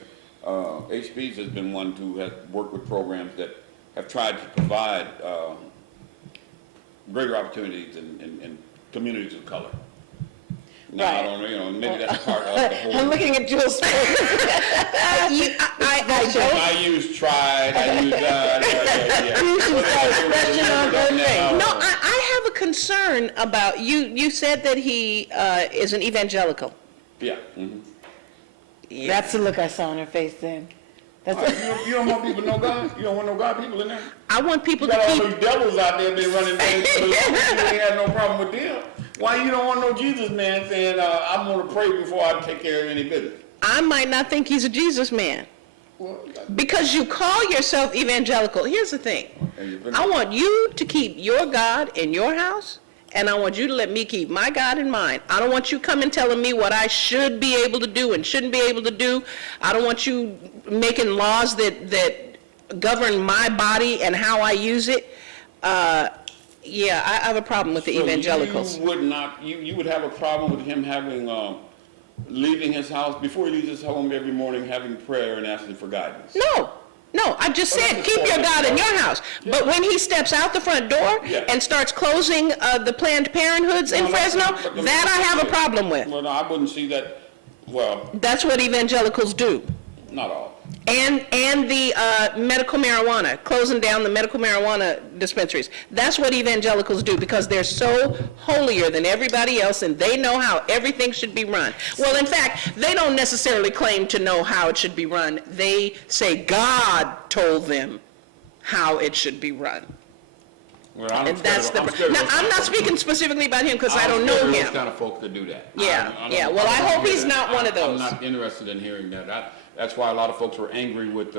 H Spees has been one who has worked with programs that have tried to provide greater opportunities in communities of color. Now, I Right. don't know, maybe that's part of the whole. I'm looking at Jules. I use tried, I use Expression on her face. No, I have a concern about, you said that he is an evangelical. Yeah. Mhm. That's the look I saw on her face then. That's You don't want people to know God? You don't want no God people in there? I want people You to got all keep, these devils out there been running things, but you ain't had no problem with them. Why you don't want no Jesus man saying, I'm gonna pray before I take care of any business? I might not think he's a Jesus man. Well, Because you call yourself evangelical. Here's the thing. I want you to keep your God in your house, and I want you to let me keep my God in mine. I don't want you coming telling me what I should be able to do and shouldn't be able to do. I don't want you making laws that govern my body and how I use it. Yeah, I have a problem with the So evangelicals. You would not, you would have a problem with him having, leaving his house, before he leaves his home every morning, having prayer and asking for guidance? No, I just Well, said, that's keep your important. God in your house. But when he steps out the front door Yeah. and starts closing the Planned Parenthoods in No, Fresno, but- that I have a problem with. Well, no, I wouldn't see that, well, That's what evangelicals do. not all. And the medical marijuana, closing down the medical marijuana dispensaries. That's what evangelicals do, because they're so holier than everybody else, and they know how everything should be run. Well, in fact, they don't necessarily claim to know how it should be run. They say God told them how it should be run. Well, I'm And scared that's of- the, I'm scared of now, those I'm not kind of speaking specifically about him, because I don't I'm know scared of him. those kind of folks that do that. Yeah, I don't- yeah. Well, I don't hope hear he's that. not one of those. I'm not interested in hearing that. That's why a lot of folks were angry with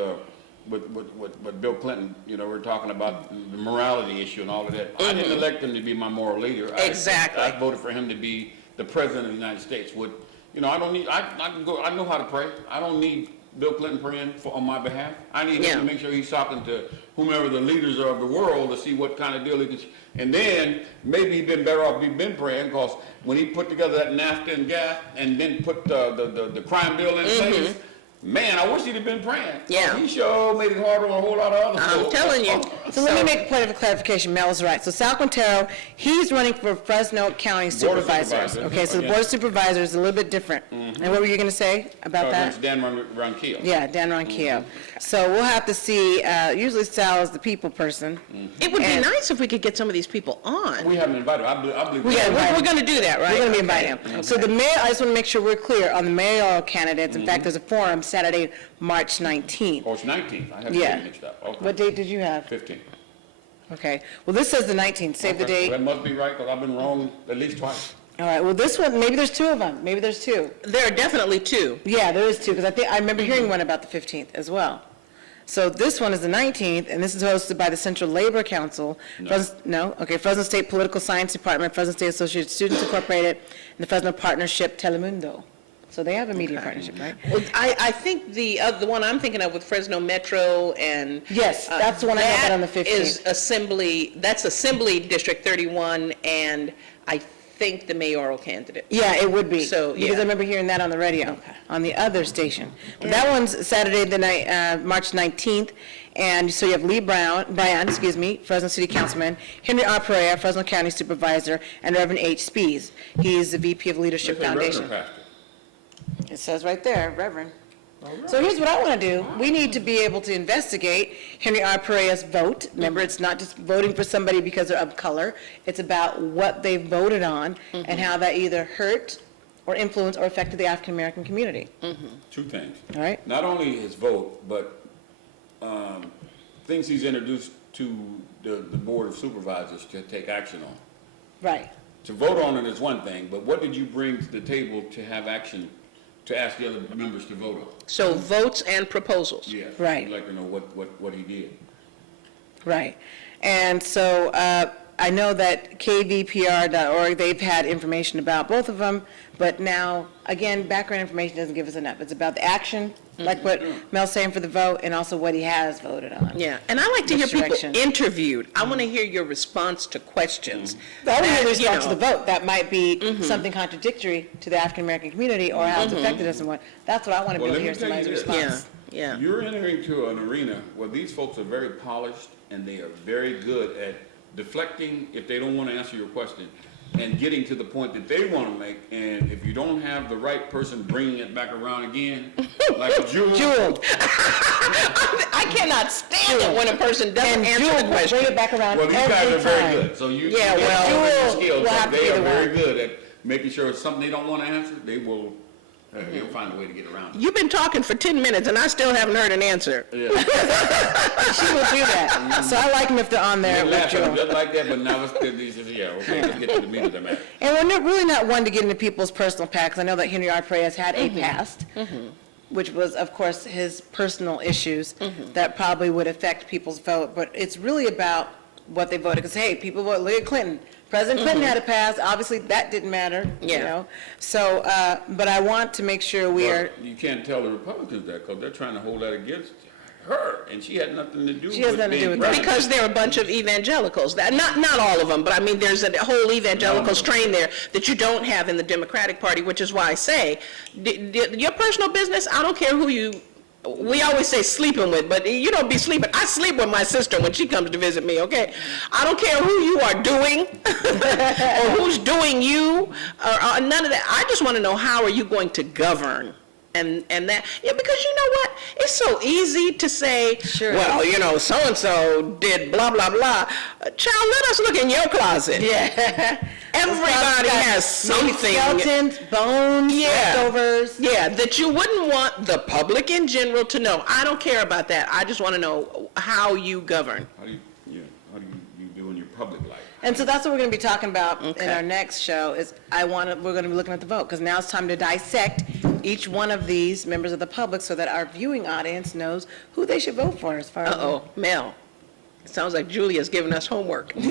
Bill Clinton. We're talking about the morality issue and all of that. I didn't elect him to be my moral leader. Exactly. I voted for him to be the president of the United States. I don't need, I can go, I know how to pray. I don't need Bill Clinton praying on my behalf. I need him to make sure he's talking to whomever the leaders are of the world to see what kind of deal he can, and then maybe he'd been better off if he'd been praying, because when he put together that NAFTA and GATT and then put the crime bill in place, Man, I wish he'd have been praying. Yeah. He sure made it harder on a whole lot of other I'm folks. telling you. So let me make a point of clarification. Mel is right. So Sal Quintero, he's running for Fresno County Board of Supervisor. Supervisors. Okay, so the Yeah. Board of Supervisors is a little bit different. And what were you going to say about that? It's Dan Ronquillo. Yeah, Dan Ronquillo. So we'll have to see, usually Sal is the people person. It would be And- nice if we could get some of these people on. We haven't invited him. I believe. Yeah, invite we're him. going to do that, right? We're going to be Okay. inviting him. So the mayor, I just want to make sure we're clear on the mayoral candidates. In fact, there's a forum Saturday, March 19th. Oh, it's 19th. I have Yeah. it mixed up. Okay. What date did you have? 15th. Okay. Well, this says the 19th. Save the Okay. date. That must be right, because I've been wrong at least twice. All right. Well, this one, maybe there's two of them. Maybe there's two. There are definitely two. Yeah, there is two, because I remember hearing one about the 15th as well. So this one is the 19th, and this is hosted by the Central Labor Council. No? Okay, Fresno State Political Science Department, Fresno State Associated Students Incorporated, and the Fresno Partnership Telemundo. So they have a media partnership, right? Well, I think the one I'm thinking of with Fresno Metro and. Yes, that's the one I know about on the 15th. That is Assembly District 31, and I think the mayoral candidate. Yeah, it would be. So, Because yeah. I remember hearing that on the radio, on the other station. But that one's Saturday, the night, March 19th. And so you have Lee Bryan, Fresno City Councilman, Henry R. Perea, Fresno County Supervisor, and Reverend H. Spees. He's the VP of Leadership There's a reverend Foundation. pastor. It says right there, Reverend. So here's what I want to do. We need to be able to investigate Henry R. Perea's vote. Remember, it's not just voting for somebody because they're of color. It's about what they voted on and how that either hurt or influenced or affected the African-American community. Two things. All right? Not only his vote, but things he's introduced to the Board of Supervisors to take action on. Right. To vote on it is one thing, but what did you bring to the table to have action, to ask the other members to vote on? So votes and proposals. Yes. Right. I'd like to know what he did. Right. And so I know that kvpr.org, they've had information about both of them, but now, again, background information doesn't give us enough. It's about the action, like what Mel's saying for the vote, and also what he has voted on. Yeah, and I like to hear Which people direction? interviewed. I want to hear your response to questions. I want to hear the That, you response to the know, vote. That might be something contradictory to the African-American community or how it's affected us and what. That's what I want to be Well, able to let hear me tell somebody's you this. response. Yeah, yeah. You're entering to an arena where these folks are very polished and they are very good at deflecting if they don't want to answer your question and getting to the point that they want to make. And if you don't have the right person bringing it back around again, like Jewel. Jewel. I cannot stand it when a person doesn't And answer Jewel the will question. bring it back around Well, these guys every are very time. good. So you Yeah, you well, have your Jewel skills, will have but to they be are the very one. good at making sure it's something they don't want to answer, they will they'll find a way to get around it. You've been talking for 10 minutes and I still haven't heard an answer. Yeah. She will do that. So I like them if they're on there They're with laughing Jewel. just like that, but now it's yeah, okay, let's get to the meat of the matter. And we're really not one to get into people's personal past, 'cause I know that Henry R. Perea has had a past, which was, of course, his personal issues that probably would affect people's vote, but it's really about what they voted, because, hey, people voted, look at Clinton. President Clinton had a pass, obviously that didn't matter, you Yeah. know? So, but I want to make sure we are, But you can't tell the Republicans that, because they're trying to hold that against her, and she had nothing to do with She has nothing to do being with that. president. Because there are a bunch of evangelicals, that, not all of them, but I mean, there's a whole evangelical strain there that you don't have in the Democratic Party, which is why I say, your personal business, I don't care who you, we always say sleeping with, but you don't be sleeping. I sleep with my sister when she comes to visit me, okay? I don't care who you are doing or who's doing you, or none of that. I just want to know, how are you going to govern? And that, yeah, because you know what? It's so easy to say, Sure. well, you know, so-and-so did blah, blah, blah. Child, let us look in your closet. yeah. Everybody has Maybe something. skeletons, bones, Yeah. leftovers. Yeah, that you wouldn't want the public in general to know. I don't care about that. I just want to know how you govern. How do you do in your public life? And so that's what we're going to be talking about in Okay. our next show. We're going to be looking at the vote, because now it's time to dissect each one of these members of the public so that our viewing audience knows who they should vote for as far as. Uh-oh, Mel. It sounds like Julia's giving us homework. Yeah.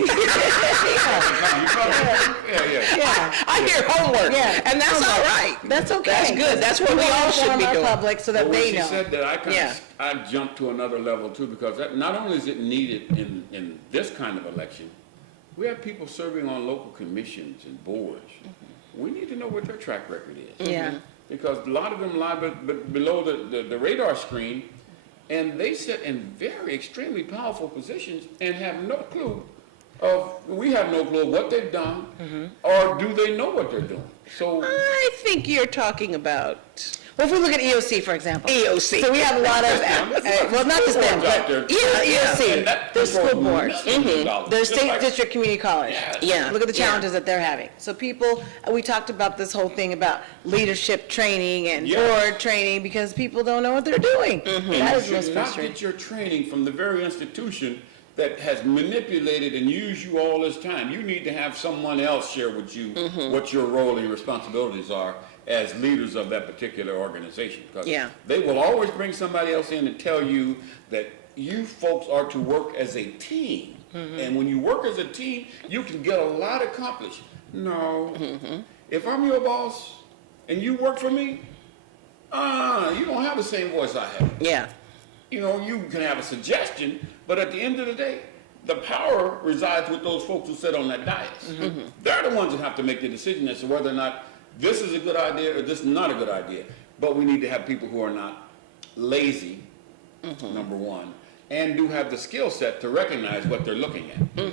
I hear homework, Yeah. and that's all right. That's okay. That's good. That's what we all should be Inform our doing. public so that But when they she know. said that, Yeah. I jumped to another level too, because that, not only is it needed in this kind of election, we have people serving on local commissions and boards. We need to know what their track record is. Yeah. because a lot of them lie below the radar screen, and they sit in very extremely powerful positions and have no clue we have no clue what they've done, or do they know what they're doing? So I think you're talking about Well, if we look at EOC, for example. EOC. So we have a lot of, well, not just them, but EOC, there's school boards, there's state district community college. Yeah. Look at the challenges that they're having. So people, we talked about this whole thing about leadership training and board training because people don't know what they're doing. That is most you should not frustrating. get your training from the very institution that has manipulated and used you all this time. You need to have someone else share with you what your role and responsibilities are as leaders of that particular organization. Because they will always bring somebody else in and tell you that you folks are to work as a team. And when you work as a team, you can get a lot accomplished. No. If I'm your boss and you work for me, you don't have the same voice I have. You know, you can have a suggestion, but at the end of the day, the power resides with those folks who sit on that dais. They're the ones that have to make the decision as to whether or not this is a good idea or this is not a good idea. But we need to have people who are not lazy, number one, and do have the skill set to recognize what they're looking at.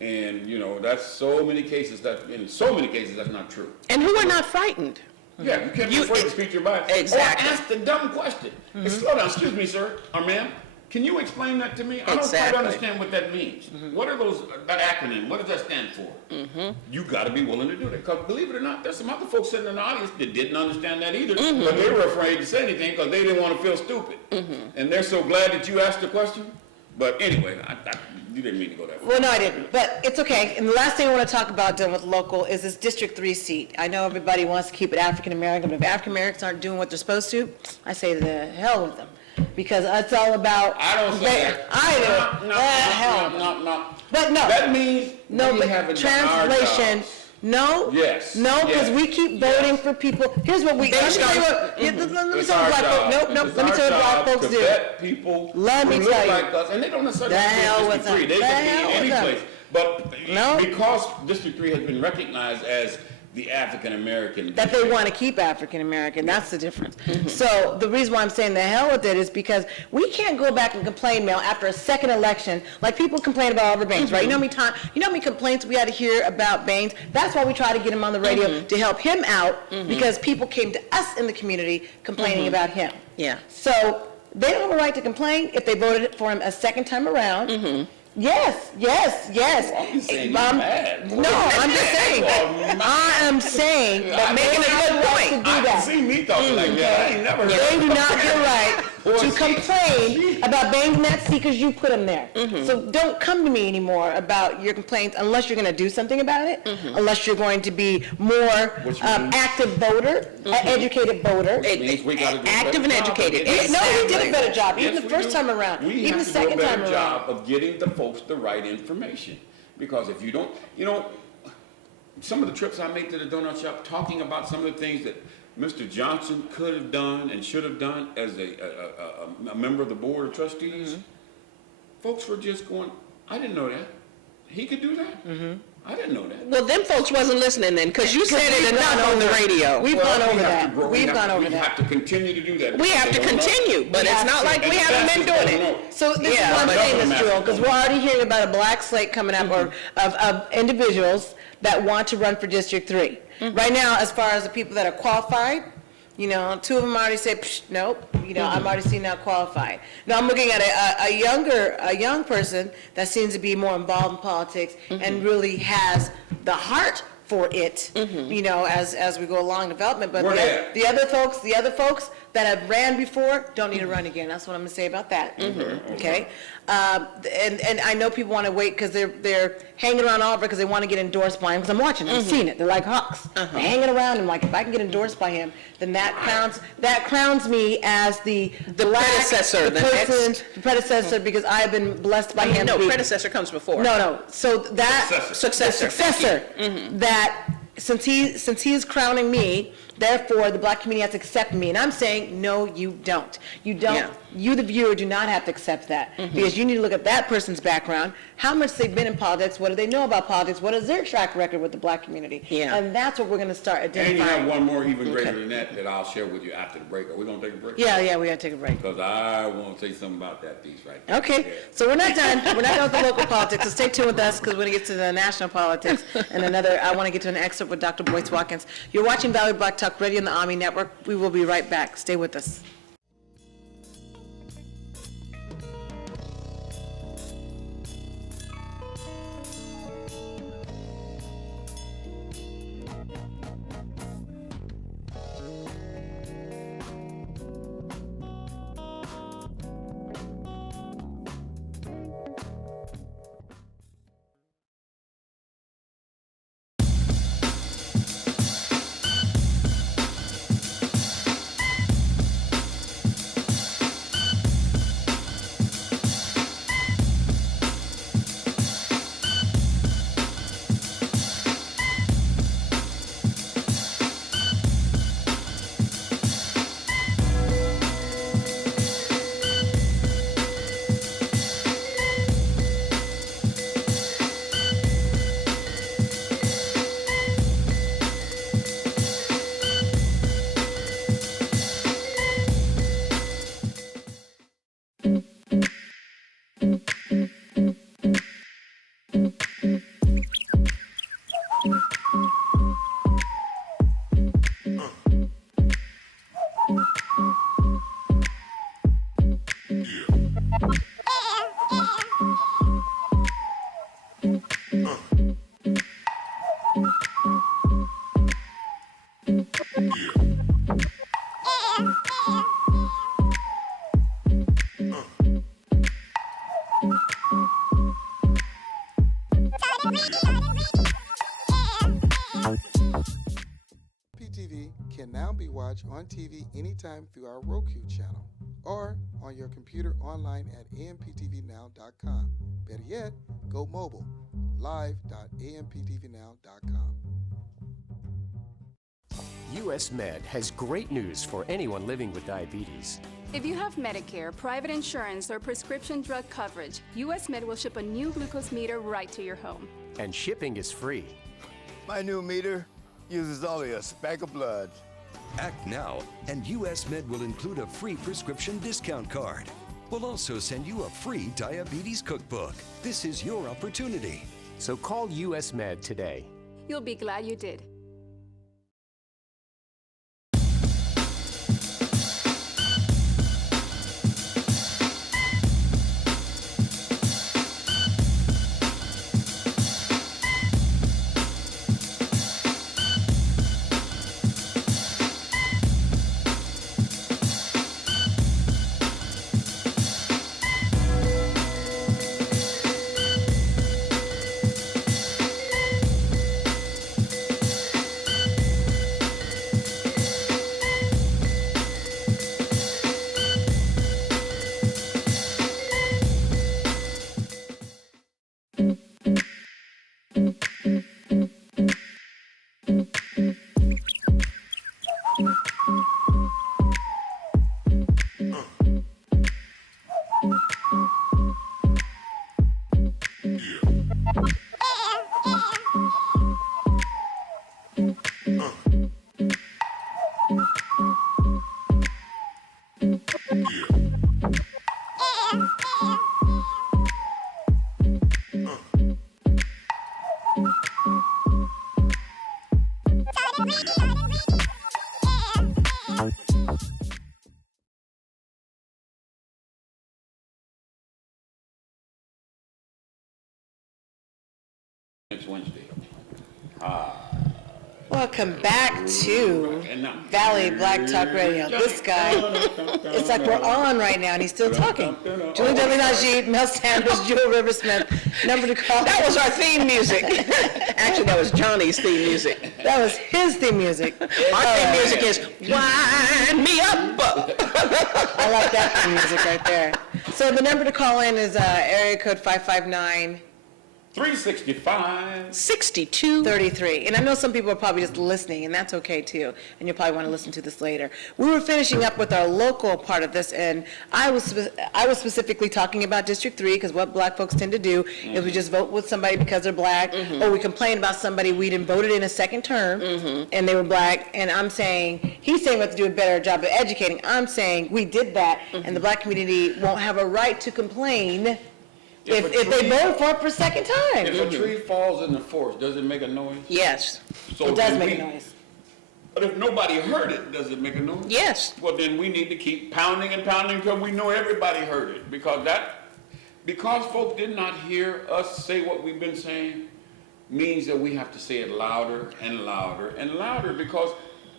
And, you know, that's so many cases in so many cases that's not true. And who are not frightened. Yeah, you can't be afraid to speak your mind. Exactly. Or ask the dumb question. And slow down, excuse me, sir, or ma'am, can you explain that to me? I don't quite understand what that means. What are those, that acronym, what does that stand for? You gotta be willing to do that, because believe it or not, there's some other folks sitting in the audience that didn't understand that either, but they were afraid to say anything because they didn't want to feel stupid. And they're so glad that you asked the question. But anyway, you didn't mean to go that far. Well, no, I didn't, but it's okay. And the last thing I want to talk about dealing with local is this District 3 seat. I know everybody wants to keep it African-American, but if African-Americans aren't doing what they're supposed to, I say to the hell with them. Because it's all about. I don't say that. I do. Hell. No. But no. That means no, we but haven't done our translation. jobs. No. Yes. No, because Yes. we keep voting for people. Here's what we. Let me tell you what. Let me tell you what black folks. Nope. Let me tell you what black folks do. Vet people Let me who tell look you. like us, and they don't necessarily The have hell to be with District 3. them. They The can be hell in any with them. place. But No. because District 3 has been recognized as the African American. That they want to keep African American, that's the difference. So the reason why I'm saying the hell with it is because we can't go back and complain, Mel, after a second election, like people complain about Oliver Baines, right? You know how many complaints we had to hear about Baines? That's why we try to get him on the radio to help him out, because people came to us in the community complaining about him. So they don't have a right to complain if they voted for him a second time around. Yes. I'm saying you're mad. No, I'm just saying. I am saying that making a good point. To do I that. see me talking like that. I ain't never heard They do not get right to complain about Baines in that seat because you put them there. So don't come to me anymore about your complaints unless you're going to do something about it, unless you're going to be more active voter, educated voter. means we gotta do a Active and better job of educated. getting- No, he did a better job, even Yes, the we first do. time around, We even the have to second do a time better around. job of getting the folks the right information. Because if you don't, you know, some of the trips I make to the donut shop talking about some of the things that Mr. Johnson could have done and should have done as a member of the board of trustees, folks were just going, I didn't know that. He could do that? I didn't know that. Well, them folks wasn't listening then, because you said it enough on the radio. We've gone over that. We've gone over We that. have to continue to do that. We have to continue, but it's not like we haven't been doing it. So this is Yeah, what I'm but- saying, Ms. Jewell, because we're already hearing about a black slate coming up or of individuals that want to run for District 3. Right now, as far as the people that are qualified, you know, 2 of them already said, nope, you know, I'm already seen not qualified. Now I'm looking at a young person that seems to be more involved in politics and really has the heart for it, you know, as we go along development. But the other folks that have ran before don't need to run again. That's what I'm gonna say about that. Okay. And I know people want to wait because they're hanging around Oliver because they want to get endorsed by him. Because I'm watching them, I've seen it. They're like hawks. They're hanging around him. Like if I can get endorsed by him, then that crowns me as the black, predecessor, the the person, next. the predecessor, because I have been blessed by him. No, to be- predecessor comes before. No. So that Successor. that since he is crowning me, therefore the black community has to accept me. And I'm saying, no, you don't. You don't. Yeah. You, the viewer, do not have to accept that, because you need to look at that person's background, how much they've been in politics, what do they know about politics, what is their track record with the black community? Yeah. And that's what we're going to start And you identifying. have one more even greater than that I'll share with you after the break. Are we gonna take a break? Yeah, we got to take a break. Because I want to say something about that piece right there. Okay, so we're not done. We're not done with the local politics, so stay tuned with us, because we're going to get to the national politics. And I want to get to an excerpt with Dr. Boyce Watkins. You're watching Valley Black Talk Radio on the ONME Network. We will be right back. Stay with us. PTV can now be watched on TV anytime through our Roku channel or on your computer online at amptvnow.com. Better yet, go mobile, live.amptvnow.com. US Med has great news for anyone living with diabetes. If you have Medicare, private insurance, or prescription drug coverage, US Med will ship a new glucose meter right to your home. And shipping is free. My new meter uses only a speck of blood. Act now, and US Med will include a free prescription discount card. We'll also send you a free diabetes cookbook. This is your opportunity. So call US Med today. You'll be glad you did. Next Wednesday. Welcome back to Valley Black Talk Radio. This guy, it's like we're on right now and he's still talking. Julie W. Najee, Mel Sanders, Jewel River Smith. Number to call. That was our theme music. Actually, that was Johnny's theme music. That was his theme music. Our theme music is Wind Me Up. I like that theme music right there. So the number to call in is area code 559. 365. 62. 33. And I know some people are probably just listening, and that's okay too. And you'll probably want to listen to this later. We were finishing up with our local part of this, and I was specifically talking about District 3, because what black folks tend to do is we just vote with somebody because they're black, or we complain about somebody we didn't voted in a second term, and they were black. And I'm saying, he's saying we have to do a better job of educating. I'm saying we did that, and the black community won't have a right to complain if they vote for a second time. If a tree falls in the forest, does it make a noise? Yes. So It does then make a noise. But if nobody heard it, does it make a noise? Yes. Well, then we need to keep pounding and pounding until we know everybody heard it. Because folks did not hear us say what we've been saying, means that we have to say it louder and louder and louder, because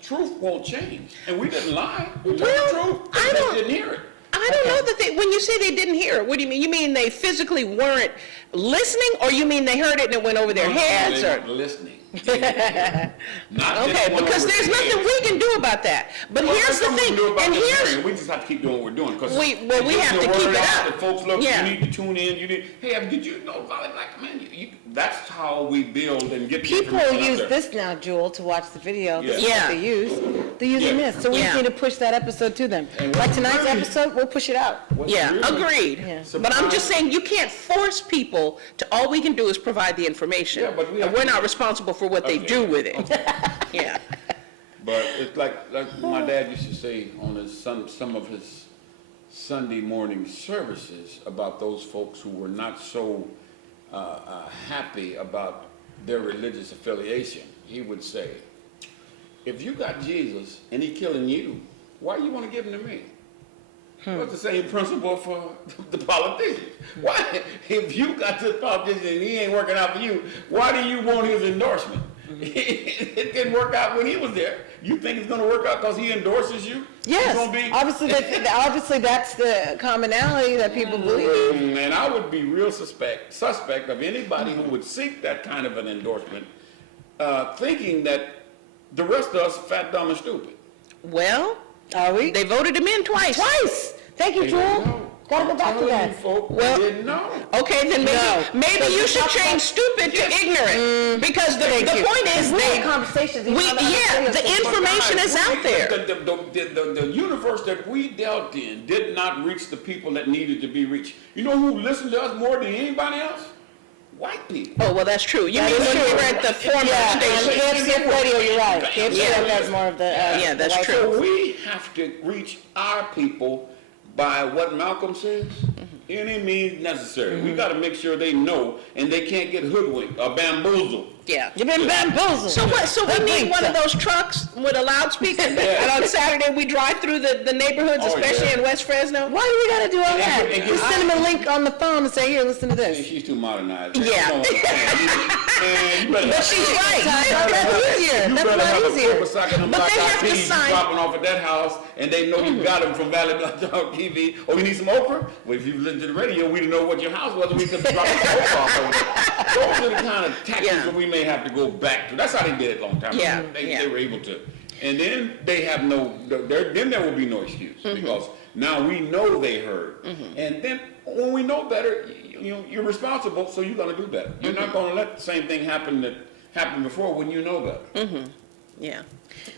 truth won't change. And we didn't lie. We told the truth. They just didn't hear it. I don't know that when you say they didn't hear it, what do you mean? You mean they physically weren't listening, or you mean they heard it and it went over their heads? They Or weren't listening. okay, because there's nothing we can do about that. But here's the thing, and here's we just have to keep doing what we're doing, because we have to keep it up. The folks look. Yeah. You need to tune in. Hey, did you know Valley Black Man? That's how we build and get People information out use there. this now, Jewel, to watch the video. This is Yeah. what they use. They're using Yeah. this. So we just need to push that episode to them. And Like what's tonight's really- episode, we'll push it out. Yeah, agreed. Yeah. But I'm just saying, you can't force people to, all we can do is provide the information. Yeah, but we have and we're to- not responsible for what they do with it. Yeah. But it's like my dad used to say on some of his Sunday morning services about those folks who were not so happy about their religious affiliation. He would say, if you got Jesus and he killing you, why you want to give him to me? Well, it's the same principle for the politicians. Why, if you got this politician and he ain't working out for you, why do you want his endorsement? It didn't work out when he was there. You think it's going to work out because he endorses you? Yes, It's gonna be- obviously that's the commonality that people believe. And I would be real suspect of anybody who would seek that kind of an endorsement, thinking that the rest of us are fat, dumb, and stupid. Well, Are we? they voted him in twice. Twice! Thank you, They Jewel. didn't know. Gotta go I'm back to telling that. you, folk, Well- they didn't know. Okay, then No. maybe you should change stupid to ignorant, because the point is We they, had conversations. the information is out there. The universe that we dealt in did not reach the people that needed to be reached. You know who listened to us more than anybody else? White people. Oh, well, that's true. You mean when we were at the former Yeah, station? KFC radio, you're right. KFC Yeah. has more of the. Yeah, that's the white true. folks. So we have to reach our people by what Malcolm says, any means necessary. We got to make sure they know, and they can't get hoodwinked or bamboozled. Yeah. You've been bamboozled. So what? So we need Hoodwinked. one of those trucks with a loudspeaker, Yeah. and on Saturday we drive through the neighborhoods, Oh, especially yeah. in West Fresno. Why do we gotta do all that? and Just send them a link on the phone and say, here, listen to And this. she's too modernized. Yeah. Man, you better But she's right. That's easier. You That's better not have a easier. oversight of them But black they eyed have to peas sign- dropping off at that house, and they know you got them from Valley Black Dog TV. Oh, you need some okra? Well, if you listen to the radio, we'd know what your house was, and we could drop some okra off on it. Those are the kind of tactics Yeah. that we may have to go back to. That's how they did it a long time ago. Yeah, They yeah. were able to. And then they have then there will be no excuse, because now we know they heard. And then when we know better, you're responsible, so you're going to do better. You're not going to let the same thing happen that happened before when you know better. Yeah.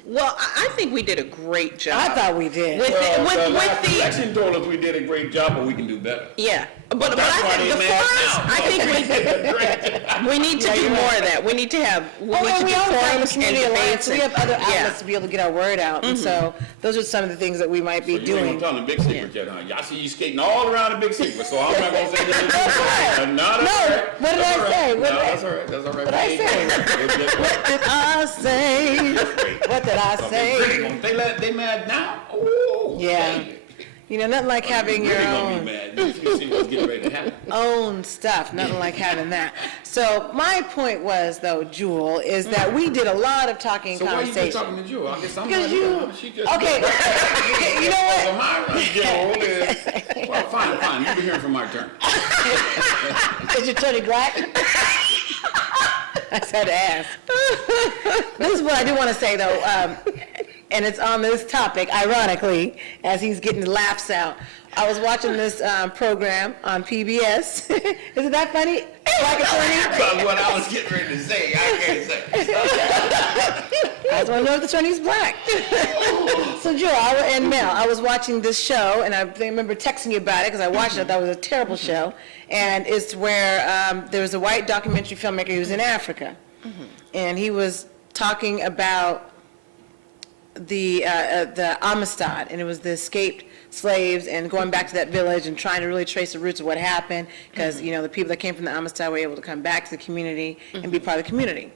Well, I think we did a great job. I thought we did. With The the, last with the, election told us we did a great job, but we can do better. yeah. But That's I why think they the mad forums, now. I think we need to do you're more right. of that. We need to have, we Oh, need to and do we also have the forums and community alliance, debates. so we have other Yeah. outlets to be able to get our word out. And so those are some of the things that we might be You ain't doing. gonna tell them the big secret yet, huh? Y'all see you skating all around the big secret, so I'm not gonna say that. No, No, that's no, all right. what did That's I all right. say? What No, did I- that's all right. That's all right. what did I say? What did I say? What did I say? They mad now? Ooh, Yeah. baby. You know, nothing like having your Really gonna be own mad. You see what's getting ready to happen. own stuff, nothing like having that. So my point was, though, Jewel, is that we did a lot of talking So why you just conversation. talking to Jewel? I guess I'm Because not you- doing it. She just okay. You know what? So my Jewel is, well, fine. You've been hearing from my attorney. Is your attorney black? I just had to ask. This is what I do want to say, though, and it's on this topic, ironically, as he's getting the laughs out. I was watching this program on PBS. Isn't that funny? black attorney? Because what I was getting ready to say, I can't say. I just want to know if the attorney's black. So, Joe, and Mel, I was watching this show, and I remember texting you about it because I watched it. I thought it was a terrible show. And it's where there was a white documentary filmmaker who was in Africa. And he was talking about the Amistad, and it was the escaped slaves and going back to that village and trying to really trace the roots of what happened because, you know, the people that came from the Amistad were able to come back to the community and be part of the community.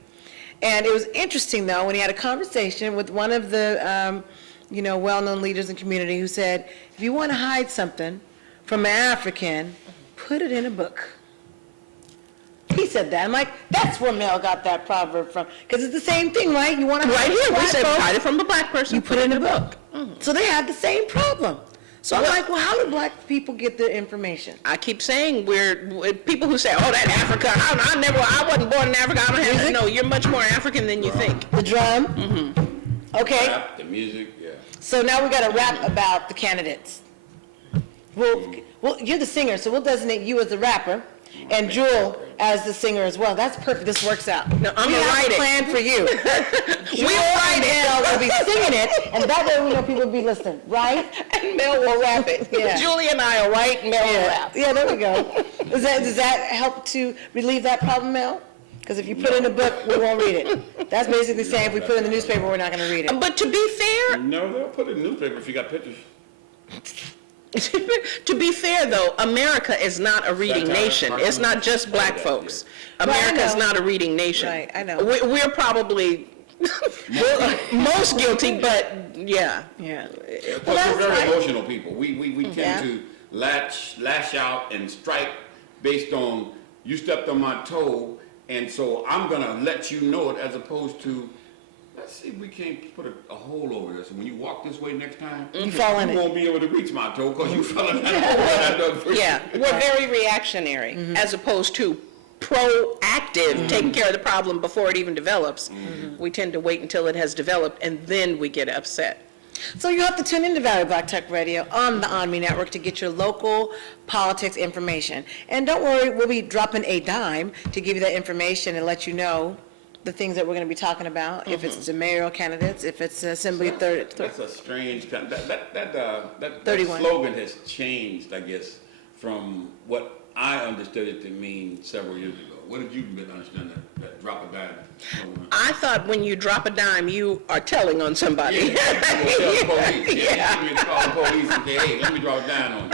And it was interesting, though, when he had a conversation with one of the, you know, well-known leaders in the community who said, if you want to hide something from an African, put it in a book. He said that. I'm like, that's where Mel got that proverb from. Because it's the same thing, right? You want to hide Right here, we black said folks, hide it from a black person. you put it in a book. So they have the same problem. So I'm like, well, how do black people get their information? I keep saying we're people who say, oh, that Africa, I wasn't born in Africa, I don't have, no, you're much more African than you think. The drum? Okay. Rap, the music, yeah. So now we got to rap about the candidates. Well, you're the singer, so we'll designate you as the rapper, and Jewel as the singer as well. That's perfect. This works out. No, I'm gonna write it. We have a plan for you. We'll write it. Mel will be singing it, and that way we know people will be listening, right? And Mel will rap it. Yeah. Julie and I will write, and Mel will rap. Yeah, there we go. Does that help to relieve that problem, Mel? Because if you put it in a book, we won't read it. That's basically saying if we put it in the newspaper, we're not going to read it. But to be fair, No, they'll put it in the newspaper if you got pictures. to be fair though, America is not a reading Satire, nation. It's not just black yeah. folks. Right, I America is know. not a reading nation. Right, I know. We're probably most guilty, but yeah. Yeah. Because Well, we're very that's right. emotional people. We tend Yeah. to lash out and strike based on, you stepped on my toe, and so I'm gonna let you know it, as opposed to, let's see if we can't put a hole over this. And when you walk this way next time, You fall in you it. won't be able to reach my toe because you fell in that hole that I dug for you. Yeah, we're very reactionary as opposed to proactive, taking care of the problem before it even develops. We tend to wait until it has developed and then we get upset. So you have to tune into Valley Black Talk Radio on the ONME Network to get your local politics information. And don't worry, we'll be dropping a dime to give you that information and let you know the things that we're going to be talking about, if it's the mayoral candidates, if it's Assembly That's a strange kind, that 31. slogan has changed, I guess, from what I understood it to mean several years ago. What did you understand that drop a dime? I thought when you drop a dime, you are telling on somebody. You tell the police. You call the police and say, hey, let me drop a dime on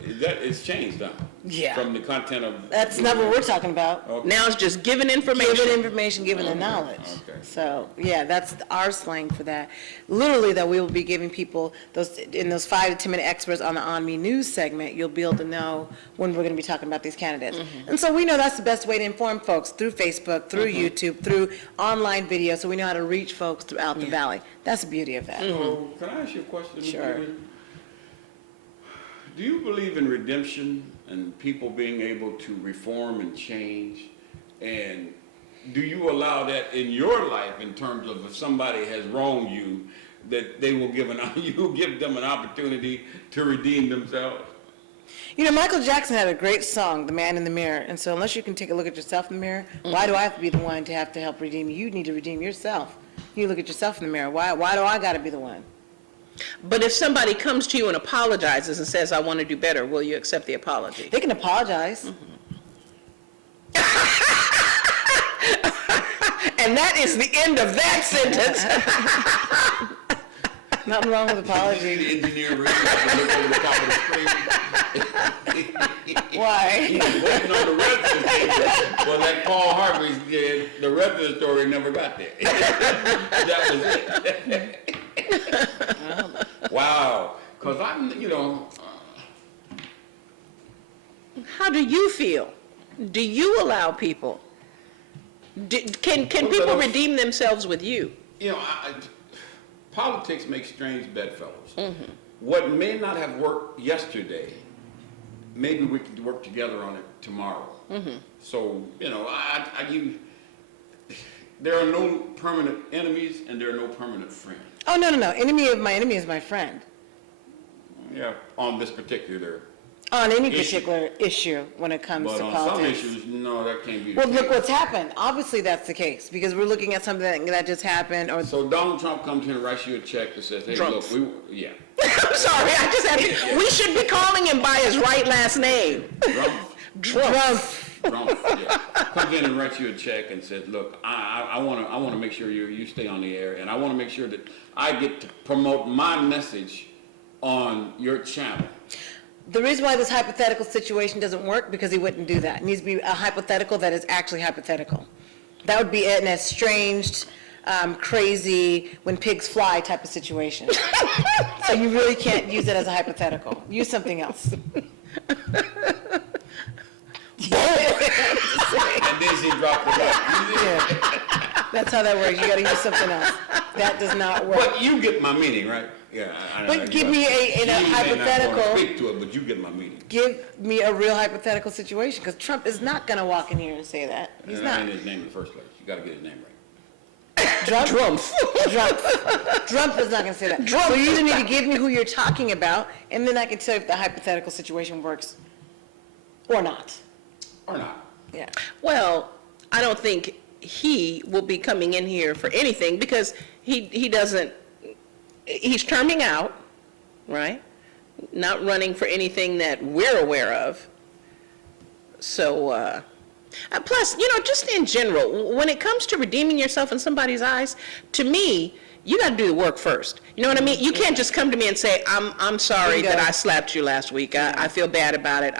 you. It's changed, huh? Yeah. From the content of. That's not what we're talking about. Okay. Now it's just giving information. Giving information, giving the knowledge. Okay. So, yeah, that's our slang for that. Literally, though, we will be giving people those 5 to 10 minute experts on the ONME News segment. You'll be able to know when we're going to be talking about these candidates. And so we know that's the best way to inform folks, through Facebook, through YouTube, through online video, so we know how to reach folks throughout the valley. That's the beauty of that. So, can I ask you a question? Ms. Sure. Olivier? Do you believe in redemption and people being able to reform and change? And do you allow that in your life in terms of if somebody has wronged you, that they will give you give them an opportunity to redeem themselves? You know, Michael Jackson had a great song, The Man in the Mirror. And so unless you can take a look at yourself in the mirror, why do I have to be the one to have to help redeem you? You need to redeem yourself. You look at yourself in the mirror. Why do I got to be the one? But if somebody comes to you and apologizes and says, I want to do better, will you accept the apology? They can apologize. And that is the end of that sentence. Nothing wrong with The apology. engineer really had to look over the top of the screen. Why? He was waiting on the rest of the story. Well, like Paul Harvey did, the rest of the story never got there. That was it. Wow. Because I'm, How do you feel? Do you allow people? Can people redeem themselves with you? Politics makes strange bedfellows. What may not have worked yesterday, maybe we can work together on it tomorrow. So, there are no permanent enemies and there are no permanent friends. Oh, no. Enemy of my enemy is my friend. Yeah, on this particular. On any issue. particular issue when it comes But to on some politics. issues, no, that can't be the Well, case. look what's happened. Obviously, that's the case, because we're looking at something that just happened, or So Donald Trump comes here and writes you a check that says, hey, Trump. look, yeah. I'm sorry, I just had to, we should be calling him by his right last name. Trump, yeah. Comes in and writes you a check and says, look, I want to make sure you stay on the air, and I want to make sure that I get to promote my message on your channel. the reason why this hypothetical situation doesn't work, because he wouldn't do that. It needs to be a hypothetical that is actually hypothetical. That would be an estranged, crazy, when pigs fly type of situation. So you really can't use it as a hypothetical. Use something else. And then she dropped the ball. Yeah. That's how that works. You gotta use something else. That does not work. But you get my meaning, right? Yeah. But give me in a hypothetical. You may not want to speak to it, but you get my meaning. Give me a real hypothetical situation, because Trump is not gonna walk in here and say that. He's And not. that ain't his name in the first place. You got to get his name right. Trump? Trump is not gonna say that. So you either need to give me who you're talking about, and then I can tell you if the hypothetical situation works or not. Or not. Yeah. Well, I don't think he will be coming in here for anything, because he doesn't, he's terming out, right? Not running for anything that we're aware of. So, plus, just in general, when it comes to redeeming yourself in somebody's eyes, to me, you got to do the work first. You know what I mean? You can't just come to me and say, I'm sorry Bingo. that I slapped you last week. I feel bad about it.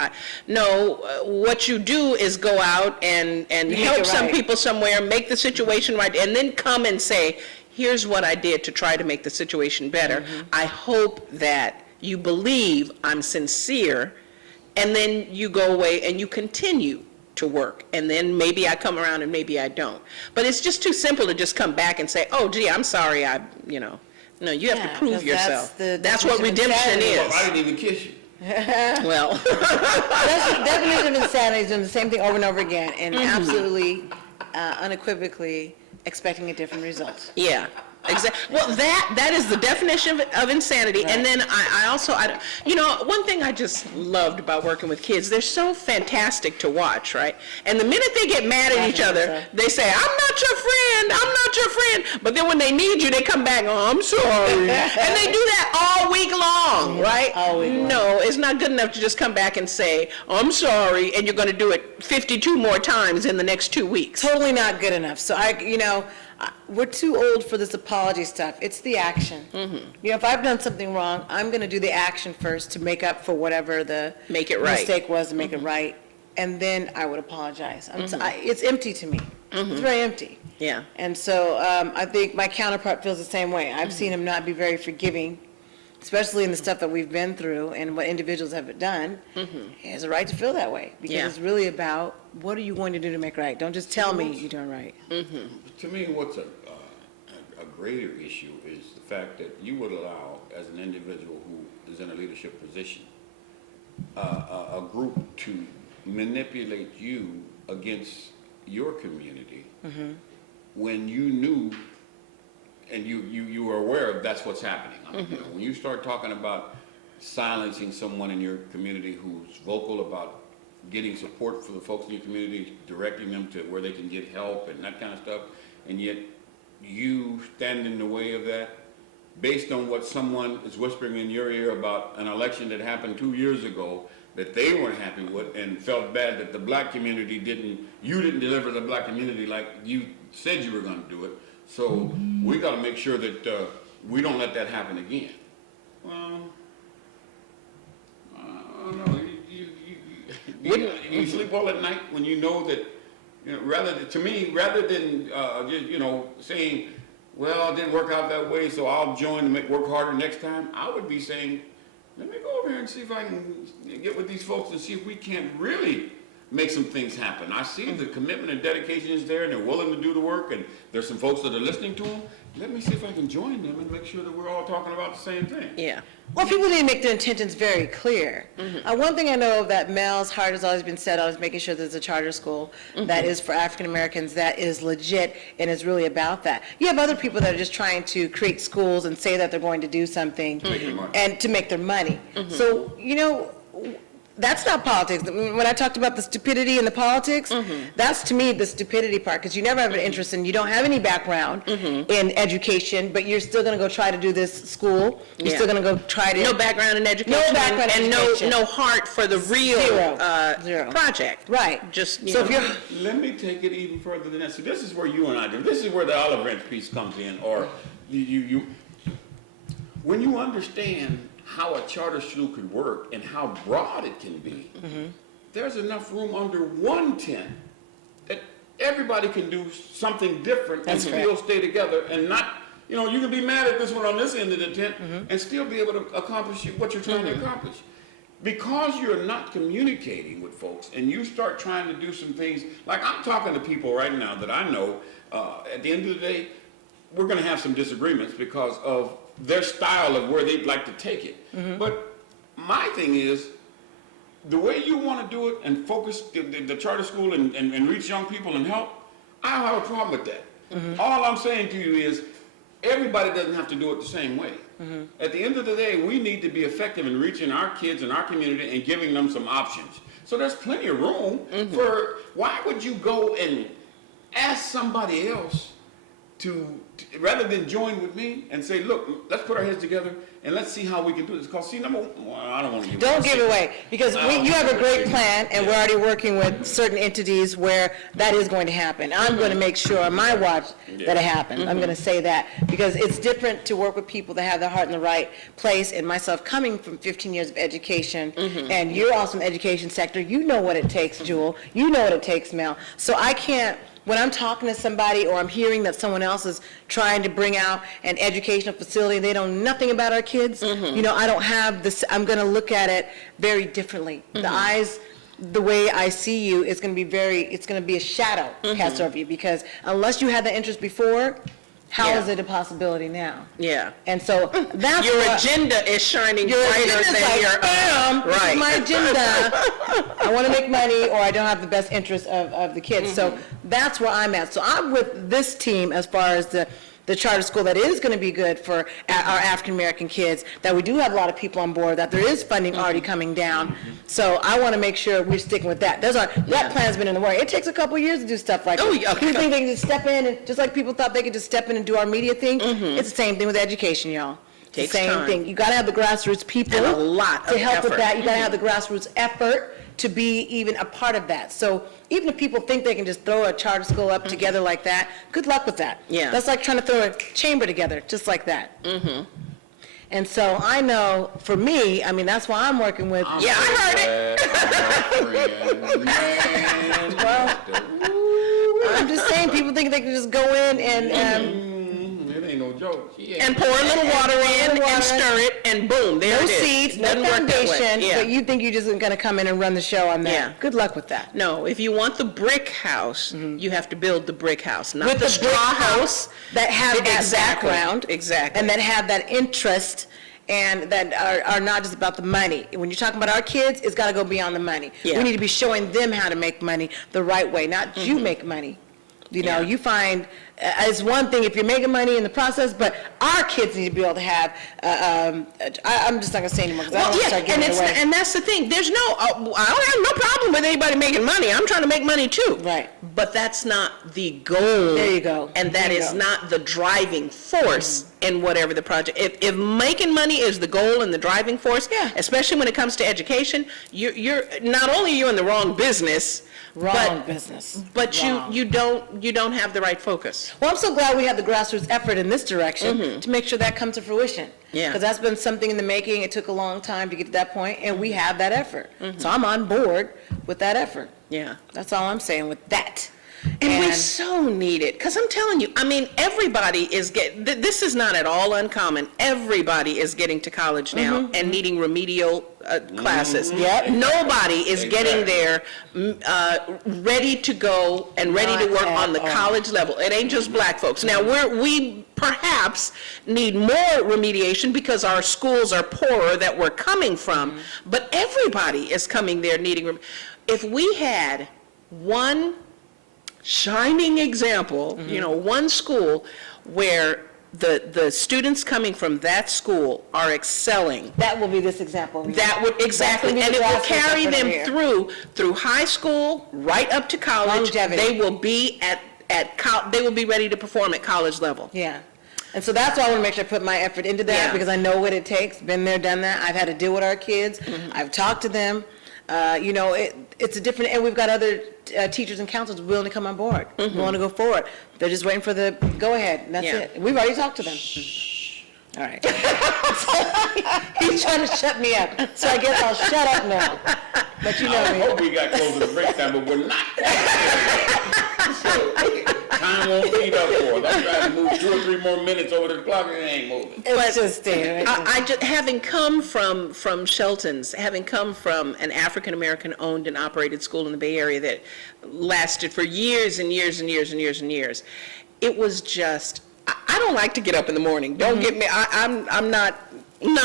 No, what you do is go out and help it some right. people somewhere, make the situation right, and then come and say, here's what I did to try to make the situation better. I hope that you believe I'm sincere, and then you go away and you continue to work, and then maybe I come around and maybe I don't. But it's just too simple to just come back and say, oh, gee, I'm sorry, no, you have Yeah, to prove 'cause yourself. that's the That's what definition of redemption insanity. is. I didn't even kiss you. Well, That's the definition of insanity, is doing the same thing over and over again, and absolutely, unequivocally expecting a different result. yeah. Exactly. Well, that is the definition of insanity. And then I also, one thing I just loved about working with kids, they're so fantastic to watch, right? And the minute they get mad at each other, they say, I'm not your friend, I'm not your friend. But then when they need you, they come back, oh, I'm sorry. And they do that all week long, right? all week long. No, it's not good enough to just come back and say, I'm sorry, and you're going to do it 52 more times in the next 2 weeks. Totally not good enough. So we're too old for this apology stuff. It's the action. If I've done something wrong, I'm going to do the action first to make up for whatever the Make it right. mistake was, to make it right, and then I would apologize. It's empty to me. It's very empty. Yeah. And so I think my counterpart feels the same way. I've seen him not be very forgiving, especially in the stuff that we've been through and what individuals have done. He has a right to feel that way, because Yeah. it's really about, what are you going to do to make right? Don't just tell me you're doing right. To me, what's a greater issue is the fact that you would allow, as an individual who is in a leadership position, a group to manipulate you against your community when you knew and you were aware of that's what's happening. When you start talking about silencing someone in your community who's vocal about getting support for the folks in your community, directing them to where they can get help and that kind of stuff, and yet you stand in the way of that based on what someone is whispering in your ear about an election that happened 2 years ago that they weren't happy with and felt bad that the black community you didn't deliver the black community like you said you were going to do it. So we got to make sure that we don't let that happen again. Well, I don't know. You sleep well at night when you know that, rather than saying, well, it didn't work out that way, so I'll join to work harder next time. I would be saying, let me go over here and see if I can get with these folks and see if we can't really make some things happen. I see the commitment and dedication is there, and they're willing to do the work, and there's some folks that are listening to them. Let me see if I can join them and make sure that we're all talking about the same thing. Yeah. Well, people need to make their intentions very clear. One thing I know that Mel's heart has always been set on is making sure there's a charter school that is for African Americans, that is legit and is really about that. You have other people that are just trying to create schools and say that they're going to do something Make their money. and to make their money. So, That's not politics. When I talked about the stupidity and the politics, that's to me the stupidity part, because you never have an interest in, you don't have any background in education, but you're still going to go try to do this school. You're still going to go try to. No background in education. No background in education. And no heart for the real Zero. project. Right. Just, So if you're, Let me take it even further than that. So this is where you and I do. This is where the olive branch piece comes in, or you when you understand how a charter school could work and how broad it can be, there's enough room under one tent that everybody can do something different and still stay together and not, you know, you can be mad at this one on this end of the tent and still be able to accomplish what you're trying to accomplish. Because you're not communicating with folks and you start trying to do some things, like I'm talking to people right now that I know, at the end of the day, we're going to have some disagreements because of their style of where they'd like to take it. But my thing is, the way you want to do it and focus the charter school and reach young people and help, I don't have a problem with that. All I'm saying to you is, everybody doesn't have to do it the same way. At the end of the day, we need to be effective in reaching our kids and our community and giving them some options. So there's plenty of room for, why would you go and ask somebody else to rather than join with me and say, look, let's put our heads together and let's see how we can do this. Because see, number one, I don't want to give don't give it away, because you have a great plan, and we're already working with certain entities where that is going to happen. I'm going to make sure on my watch that it happens. I'm going to say that, because it's different to work with people that have their heart in the right place, and myself coming from 15 years of education, and you're also in the education sector, you know what it takes, Jewel. You know what it takes, Mel. So I can't, when I'm talking to somebody or I'm hearing that someone else is trying to bring out an educational facility and they know nothing about our kids, you know, I don't have this, I'm going to look at it very differently. The eyes, the way I see you is going to be it's going to be a shadow cast over you, because unless you had the interest before, how is it a possibility now? Yeah. And so that's Your agenda is shining brighter than like, your bam, this is right. my agenda. I want to make money, or I don't have the best interest of the kids. So that's where I'm at. So I'm with this team as far as the charter school that is going to be good for our African-American kids, that we do have a lot of people on board, that there is funding already coming down. So I want to make sure we're sticking with that. That plan's been in the work. It takes a couple years to do stuff like that. People think they can just step in, and just like people thought they could just step in and do our media thing, it's the same thing with education, y'all. It's the same thing. You got to have the grassroots people And a lot to of help with effort. that. You got to have the grassroots effort to be even a part of that. So even if people think they can just throw a charter school up together like that, good luck with that. Yeah. That's like trying to throw a chamber together, just like that. And so I know, for me, I mean, that's why I'm working with. Yeah, I heard it. Well, I'm just saying, people think they can just go in and, it ain't no joke. And pour a little water in and stir it, and boom, there no it is. seeds, no Doesn't work that way. foundation, Yeah. but you think you're just going to come in and run the show on that. Yeah. Good luck with that. No, if you want the brick house, you have to build the brick house, not With the the straw brick house. that have that Exactly. background. Exactly. And that have that interest, and that are not just about the money. When you're talking about our kids, it's got to go beyond the money. Yeah. We need to be showing them how to make money the right way, not you make money. You know, you find, it's one thing if you're making money in the process, but our kids need to be able to have, I'm just not gonna say anymore, because I don't want to start giving it away. And that's the thing. There's no, I don't have no problem with anybody making money. I'm trying to make money too. Right. But that's not the goal. There you go. And that There you is go. not the driving force in whatever the project. If making money is the goal and the driving force, especially when it comes to education, you're not only you're in the wrong business, business. but Wrong. you don't have the right focus. Well, I'm so glad we have the grassroots effort in this direction to make sure that comes to fruition. Yeah. Because that's been something in the making. It took a long time to get to that point, and we have that effort. So I'm on board with that effort. Yeah. That's all I'm saying with that. And we so need it, because I'm telling you, I mean, everybody is this is not at all uncommon. Everybody is getting to college now and needing remedial classes. Yep. Nobody is getting there ready to go and ready to work on the college level. It ain't just black folks. Now, we perhaps need more remediation because our schools are poorer that we're coming from, but everybody is coming there needing. If we had one shining example, you know, one school where the students coming from that school are excelling. That will be this example. That would, exactly, That's and gonna it be will the carry grassroots them effort over through high school, right up to college. Longevity. They will be they will be ready to perform at college level. Yeah. And so that's why I want to make sure I put my effort into that, Yeah. because I know what it takes. Been there, done that. I've had to deal with our kids. I've talked to them. You know, it's a different, and we've got other teachers and counselors willing to come on board, willing to go forward. They're just waiting for the go-ahead, and that's Yeah. it. We've already talked to them. All right. He's trying to shut me up, so I guess I'll shut up now. But you know I me. hope we got close to the break time, but we're not. So, time won't speed up for us. I'm trying to move 2 or 3 more minutes over the clock, and it ain't moving. It's just there. I just, having come from Shelton's, having come from an African-American owned and operated school in the Bay Area that lasted for years and years and years and years and years, it was just, I don't like to get up in the morning. Don't get me, I'm not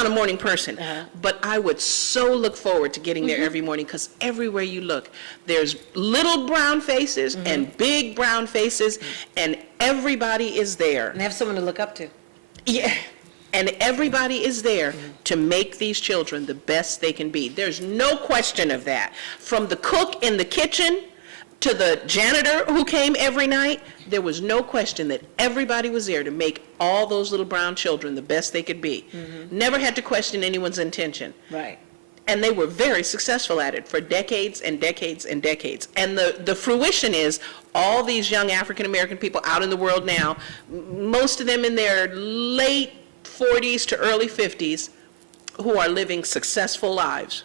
a morning person, but I would so look forward to getting there every morning, because everywhere you look, there's little brown faces and big brown faces, and everybody is there. And have someone to look up to. Yeah, and everybody is there to make these children the best they can be. There's no question of that. From the cook in the kitchen to the janitor who came every night, there was no question that everybody was there to make all those little brown children the best they could be. Never had to question anyone's intention. Right. And they were very successful at it for decades and decades and decades. And the fruition is all these young African-American people out in the world now, most of them in their late 40s to early 50s, who are living successful lives.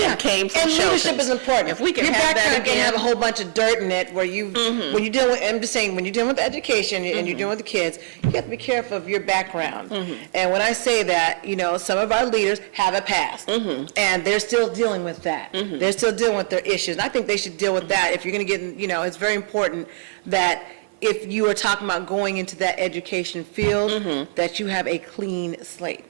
And came from And leadership Shelton's. is important. If we can Your have that background can again. have a whole bunch of dirt in it where you, when you're dealing with, I'm just saying, when you're dealing with education and you're dealing with the kids, you have to be careful of your background. And when I say that, you know, some of our leaders have a past, and they're still dealing with that. They're still dealing with their issues. And I think they should deal with that. If you're going to get, you know, it's very important that if you are talking about going into that education field, that you have a clean slate.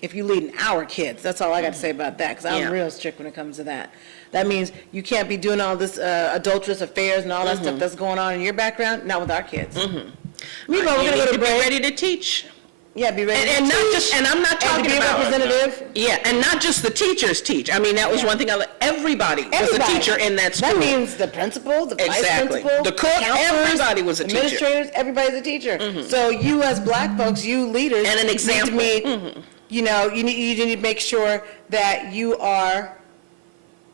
If you lead our kids, that's all I got to say about that, because I'm Yeah. real strict when it comes to that. That means you can't be doing all this adulterous affairs and all that stuff that's going on in your background, not with our kids. Meanwhile, we're You going to need go to to be break. ready to teach. Yeah, be ready And to not teach. just, and I'm not And to talking be a about. representative. Yeah, and not just the teachers teach. I mean, that was one thing everybody was a Everybody. teacher in that school. That means the principal, the vice Exactly. principal, The cook, counselors, everybody was a teacher. administrators, everybody's a teacher. So you as black folks, you leaders. And an need to example. meet, you know, you need to make sure that you are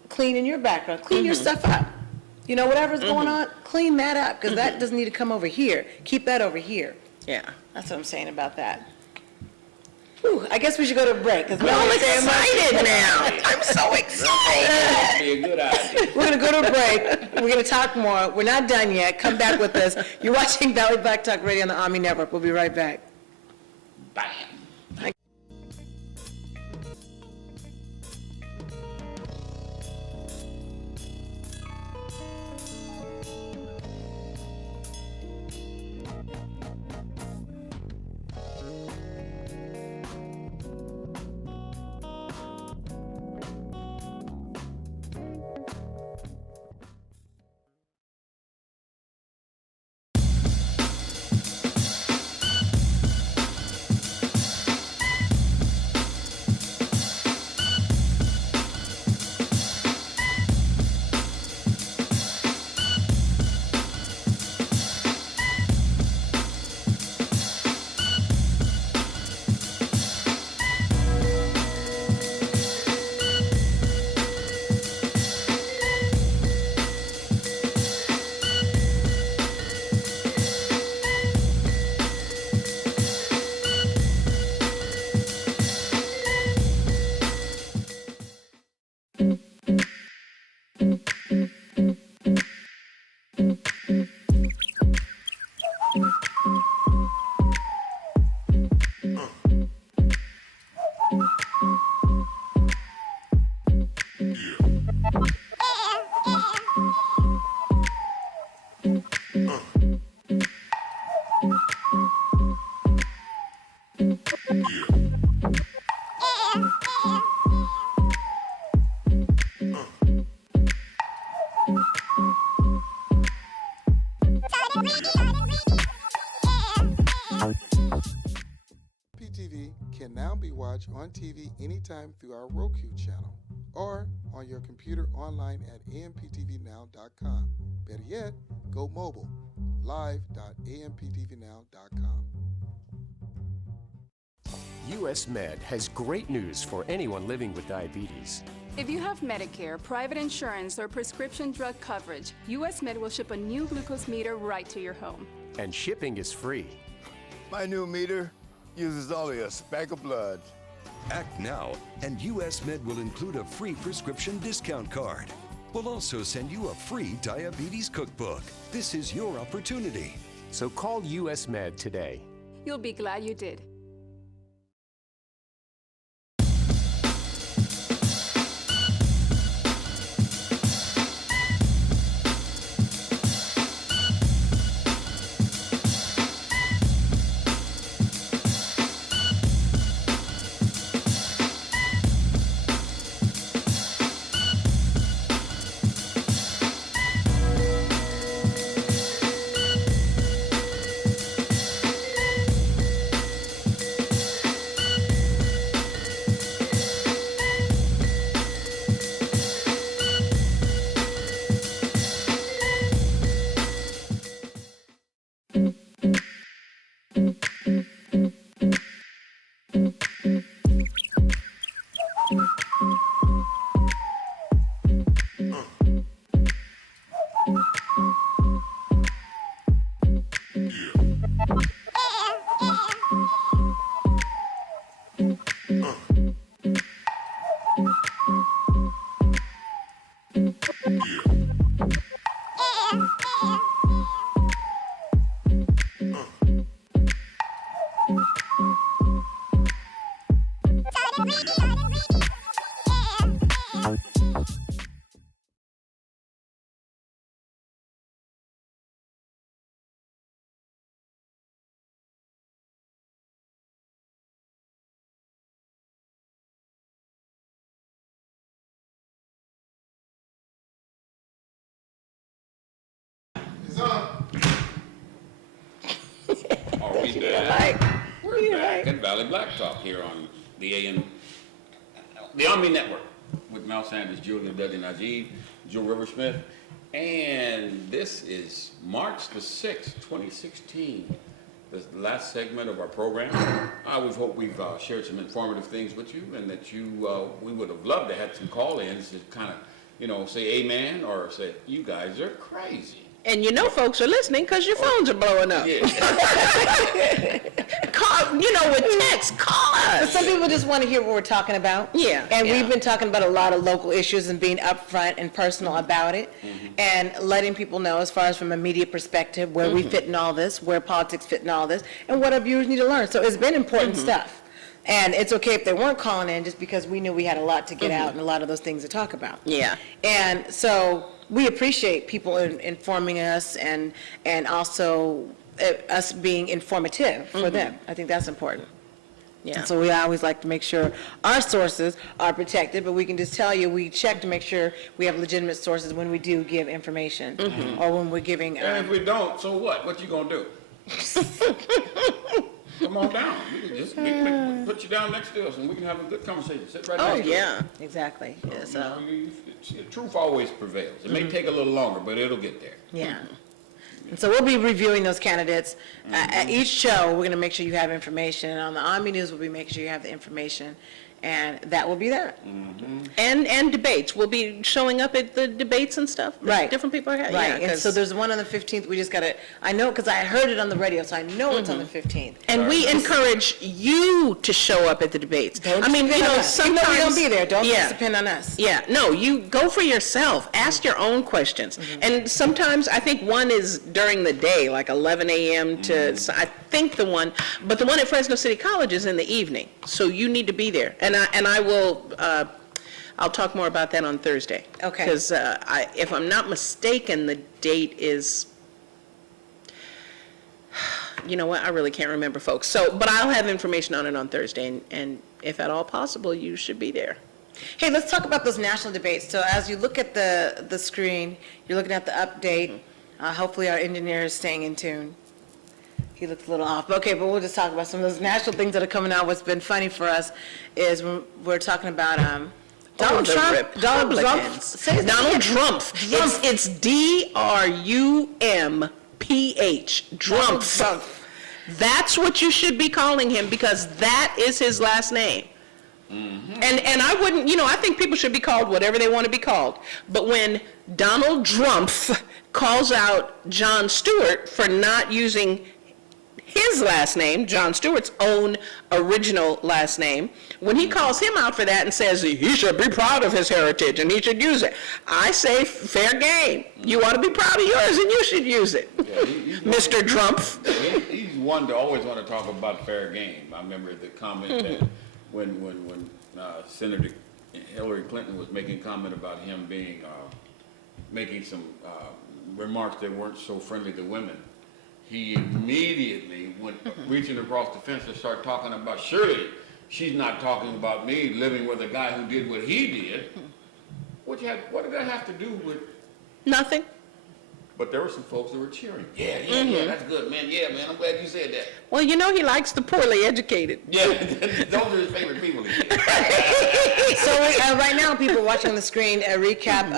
clean in your background, clean your stuff up. You know, whatever's going on, clean that up, because that doesn't need to come over here. Keep that over here. Yeah. That's what I'm saying about that. Whew, I guess we should go to a break, because we're I'm only saying excited now. I'm so excited. That'd be a good idea. We're going to go to a break. We're going to talk more. We're not done yet. Come back with us. You're watching Valley Black Talk Radio on the ONME Network. We'll be right back. Bam. watch on TV anytime through our Roku channel or on your computer online at amptvnow.com. Better yet, go mobile, live.amptvnow.com. US Med has great news for anyone living with diabetes. If you have Medicare, private insurance, or prescription drug coverage, US Med will ship a new glucose meter right to your home. And shipping is free. My new meter uses only a speck of blood. Act now, and US Med will include a free prescription discount card. We'll also send you a free diabetes cookbook. This is your opportunity. So call US Med today. You'll be glad you did. Are we back? We're back at Valley Black Talk here on the ONME Network with Mel Sanders, Julia Dudley Najee, Joe Riversmith, and this is March the 6th, 2016. This is the last segment of our program. I always hope we've shared some informative things with you, and that we would have loved to have some call-ins to kind of, say amen or say, you guys are crazy. And you know folks are listening because your phones are blowing up. Yeah. Call, with text, call us. Some people just want to hear what we're talking about. Yeah, And yeah. we've been talking about a lot of local issues and being upfront and personal about it, and letting people know as far as from a media perspective where we fit in all this, where politics fit in all this, and what our viewers need to learn. So it's been important stuff. And it's okay if they weren't calling in, just because we knew we had a lot to get out and a lot of those things to talk about. Yeah. And so we appreciate people informing us, and also us being informative for them. I think that's important. Yeah. And so we always like to make sure our sources are protected, but we can just tell you, we check to make sure we have legitimate sources when we do give information, or when we're giving. And if we don't, so what? What you gonna do? Come on down. We can just we can put you down next to us, and we can have a good conversation. Sit right Oh, next to yeah. Exactly. Yeah, so, The truth always prevails. It may take a little longer, but it'll get there. yeah. And so we'll be reviewing those candidates. At each show, we're going to make sure you have information. And on the ONME News, we'll be making sure you have the information. And that will be that. And debates. We'll be showing up at the debates and stuff. that Right. Different people are having. Right, Yeah, and so there's one on the 15th, we just gotta, I know, because I heard it on the radio, so I know it's on the 15th. and we encourage you to show up at the debates. Don't I mean, depend on us. Even though sometimes. we don't be there, don't Yeah. just depend on us. Yeah, no, you go for yourself. Ask your own questions. And sometimes, I think one is during the day, like 11 a.m. to, so I think the one at Fresno City College is in the evening. So you need to be there. And I will, I'll talk more about that on Thursday. Okay. Because if I'm not mistaken, the date is, you know what, I really can't remember, folks. So, but I'll have information on it on Thursday, and if at all possible, you should be there. Hey, let's talk about those national debates. So as you look at the screen, you're looking at the update. Hopefully our engineer is staying in tune. He looks a little off. Okay, but we'll just talk about some of those national things that are coming out. What's been funny for us is when we're talking about Donald Trump. Donald Trump. Donald Trump. It's D-R-U-M-P-H. Trump. That's what you should be calling him because that is his last name. Mm-hmm. And I wouldn't, I think people should be called whatever they want to be called. But when Donald Trump calls out Jon Stewart for not using his last name, Jon Stewart's own original last name, when he calls him out for that and says he should be proud of his heritage and he should use it, I say fair game. You want to be proud of yours and you should use it, Mr. Trump. He's one to always want to talk about fair game. I remember the comment that when Senator Hillary Clinton was making a comment about him being making some remarks that weren't so friendly to women, he immediately went reaching across the fence and started talking about, surely she's not talking about me living with a guy who did what he did. What did that have to do with? Nothing. But there were some folks that were cheering. Yeah, that's good, man. Yeah, man, I'm glad you said that. Well, he likes the poorly educated. Yeah, those are his favorite people. So right now, people watching on the screen, a recap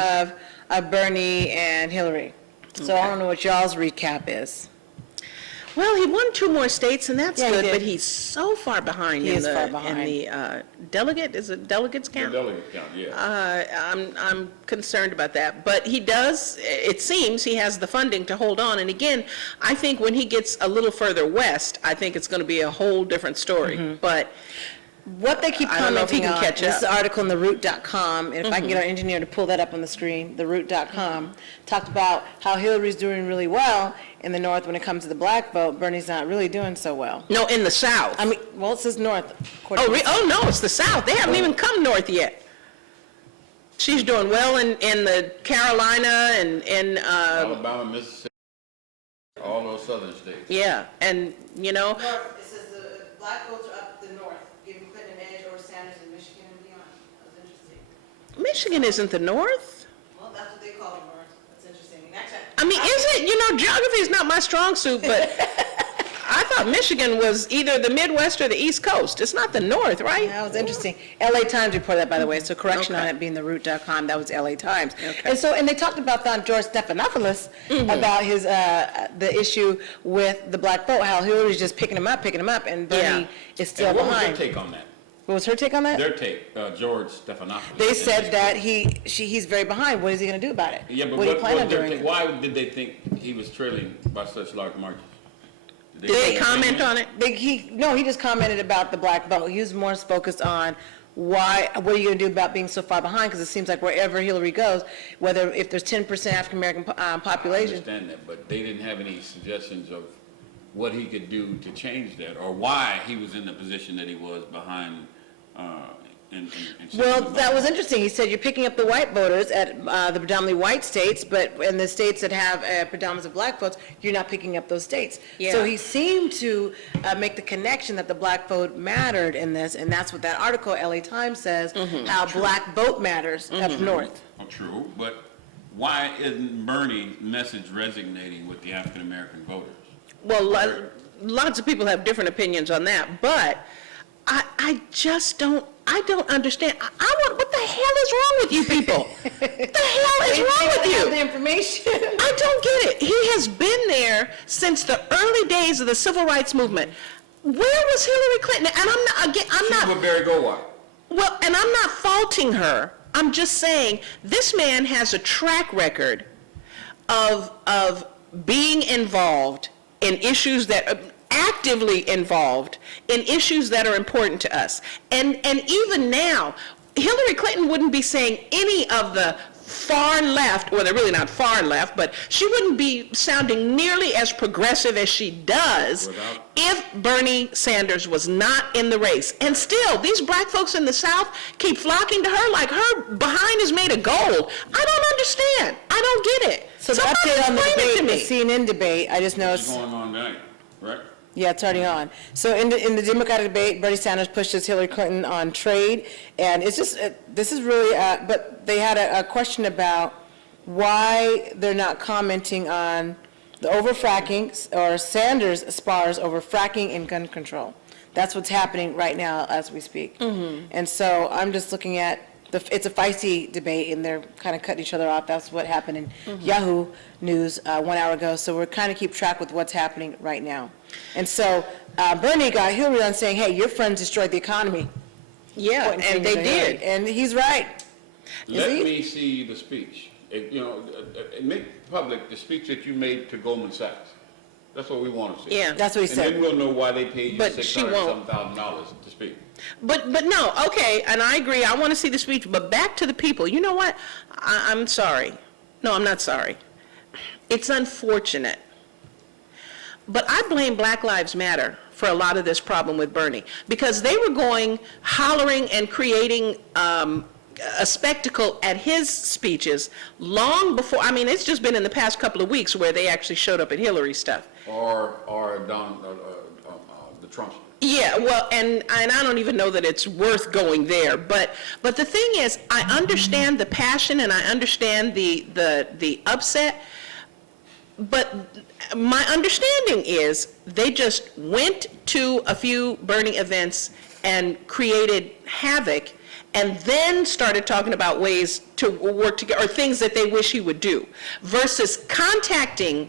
of Bernie and Hillary. So I don't know what y'all's recap is. Well, he won 2 more states, and that's Yeah, good, he did. but he's so far behind in the delegates count? The delegate count, yeah. I'm concerned about that, but he does, it seems, he has the funding to hold on, and again, I think when he gets a little further west, I think it's going to be a whole different story, but What they keep I don't know if he commenting can on, catch this is up. an article in theroot.com, and if I can get our engineer to pull that up on the screen, theroot.com, talked about how Hillary's doing really well in the North when it comes to the black vote. Bernie's not really doing so well. no, in the South. I mean, well, it says North. according to- No, it's the South. They haven't even come north yet. She's doing well in the Carolina and in, Alabama, Mississippi, all those southern states. yeah, and, North, it says the black votes are up the North, giving Clinton an edge over Sanders in Michigan and beyond. That was interesting. Michigan isn't the North. Well, that's what they call the North. That's interesting. And actually, I mean, is it? Geography is not my strong suit, but I thought Michigan was either the Midwest or the East Coast. It's not the North, right? that was interesting. LA Times reported that, by the way, so correction on Okay. it being theroot.com, that was LA Times. Okay. And they talked about George Stephanopoulos about his, the issue with the black vote, how Hillary's just picking him up, and Bernie is still And what was their behind. take on that? What was her take on that? Their take, George Stephanopoulos. They said that he's very behind. What is he gonna do about it? Yeah, but What do you plan on their doing? take- why did they think he was trailing by such large margins? Did they comment on it? He just commented about the black vote. He was more focused on what are you going to do about being so far behind? Because it seems like wherever Hillary goes, if there's 10% African-American I population. understand that, but they didn't have any suggestions of what he could do to change that, or why he was in the position that he was behind, in Well, that was interesting. He said you're picking up the white voters at the predominantly white states, but in the states that have a predominance of black votes, you're not picking up those states. Yeah. So he seemed to make the connection that the black vote mattered in this, and that's what that article, LA Times, says, how black vote matters up north. Oh, true, but why isn't Bernie's message resonating with the African American voters? Well, lots of people have different opinions on that, but I just don't understand. What the hell is wrong with you people? What the hell is wrong with They have you? the information. I don't get it. He has been there since the early days of the civil rights movement. Where was Hillary Clinton? And I'm not, With Barry Goldwater. well, and I'm not faulting her. I'm just saying, this man has a track record of being involved in issues that, actively involved in issues that are important to us. And even now, Hillary Clinton wouldn't be saying any of the far left, well, they're really not far left, but she wouldn't be sounding nearly as progressive as she does if Bernie Sanders was not in the race. And still, these black folks in the South keep flocking to her like her behind is made of gold. I don't understand. I don't get it. So the Somebody update on the explain it debate, to me. the CNN debate, I just What's noticed. going on tonight, right? Yeah, it's already on. So in the Democratic debate, Bernie Sanders pushes Hillary Clinton on trade, and it's just, this is really, but they had a question about why they're not commenting on The over-fracking, or Sanders spars over fracking and gun control. That's what's happening right now as we speak. And so I'm just looking at, it's a feisty debate, and they're kind of cutting each other off. That's what happened in Yahoo News 1 hour ago. So we're kind of keep track with what's happening right now. And so Bernie got Hillary on saying, hey, your friends destroyed the economy. Yeah, Pointing and fingers they at Hillary. did. And he's right. Let me see the speech. Make public the speech that you made to Goldman Sachs. That's what we want to see. Yeah. That's what he And said. then we'll know why they paid you But she won't. $600,000 to speak. But no, okay, and I agree, I want to see the speech, but back to the people. You know what? I'm sorry. No, I'm not sorry. It's unfortunate. But I blame Black Lives Matter for a lot of this problem with Bernie, because they were going hollering and creating a spectacle at his speeches long before. I mean, it's just been in the past couple of weeks where they actually showed up at Hillary's stuff. Or the Trump. Yeah, well, and I don't even know that it's worth going there, but the thing is, I understand the passion and I understand the upset, but my understanding is they just went to a few Bernie events and created havoc, and then started talking about ways to work together, or things that they wish he would do, versus contacting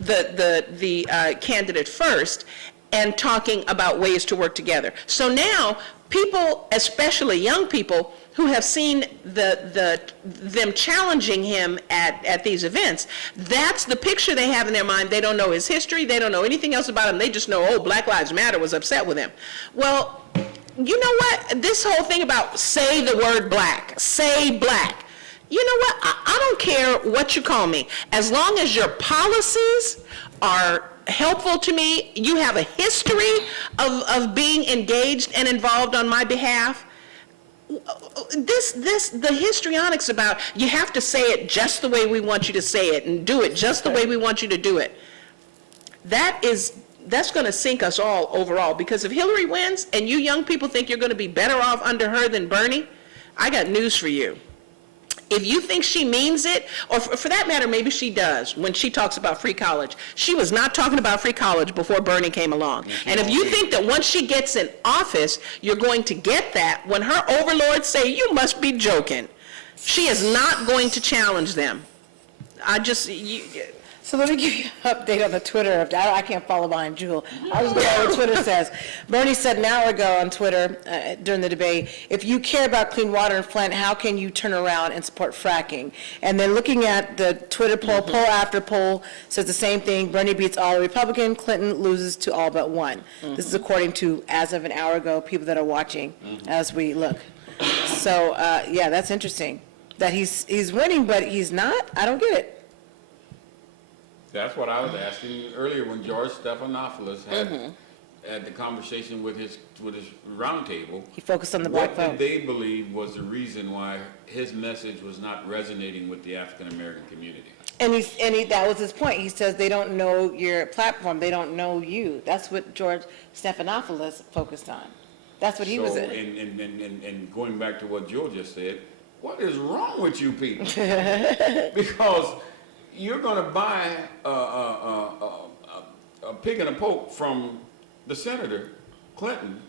the candidate first and talking about ways to work together. So now, people, especially young people, who have seen them challenging him at these events, that's the picture they have in their mind. They don't know his history, they don't know anything else about him, they just know, oh, Black Lives Matter was upset with him. Well, you know what? This whole thing about say the word black, say black, you know what? I don't care what you call me. As long as your policies are helpful to me, you have a history of being engaged and involved on my behalf. The histrionics about you have to say it just the way we want you to say it and do it just the way we want you to do it. That's going to sink us all overall, because if Hillary wins and you young people think you're going to be better off under her than Bernie, I got news for you. If you think she means it, or for that matter, maybe she does when she talks about free college. She was not talking about free college before Bernie came along. And if you think that once she gets in office, you're going to get that, when her overlords say, you must be joking. She is not going to challenge them. So let me give you an update on the Twitter. I can't follow behind Jewel. I was going to know what Twitter says. Bernie said an hour ago on Twitter during the debate, if you care about clean water in Flint, how can you turn around and support fracking? And then looking at the Twitter poll, poll after poll says the same thing. Bernie beats all Republican, Clinton loses to all but one. This is according to, as of an hour ago, people that are watching as we look. So, yeah, that's interesting. That he's winning, but he's not? I don't get it. That's what I was asking earlier when George Stephanopoulos had the conversation with his roundtable. He focused on the black vote. What did they believe was the reason why his message was not resonating with the African American community? And that was his point. He says they don't know your platform. They don't know you. That's what George Stephanopoulos focused on. That's what he was in. And going back to what Joe just said, what is wrong with you people? Because you're going to buy a pig and a poke from the Senator Clinton,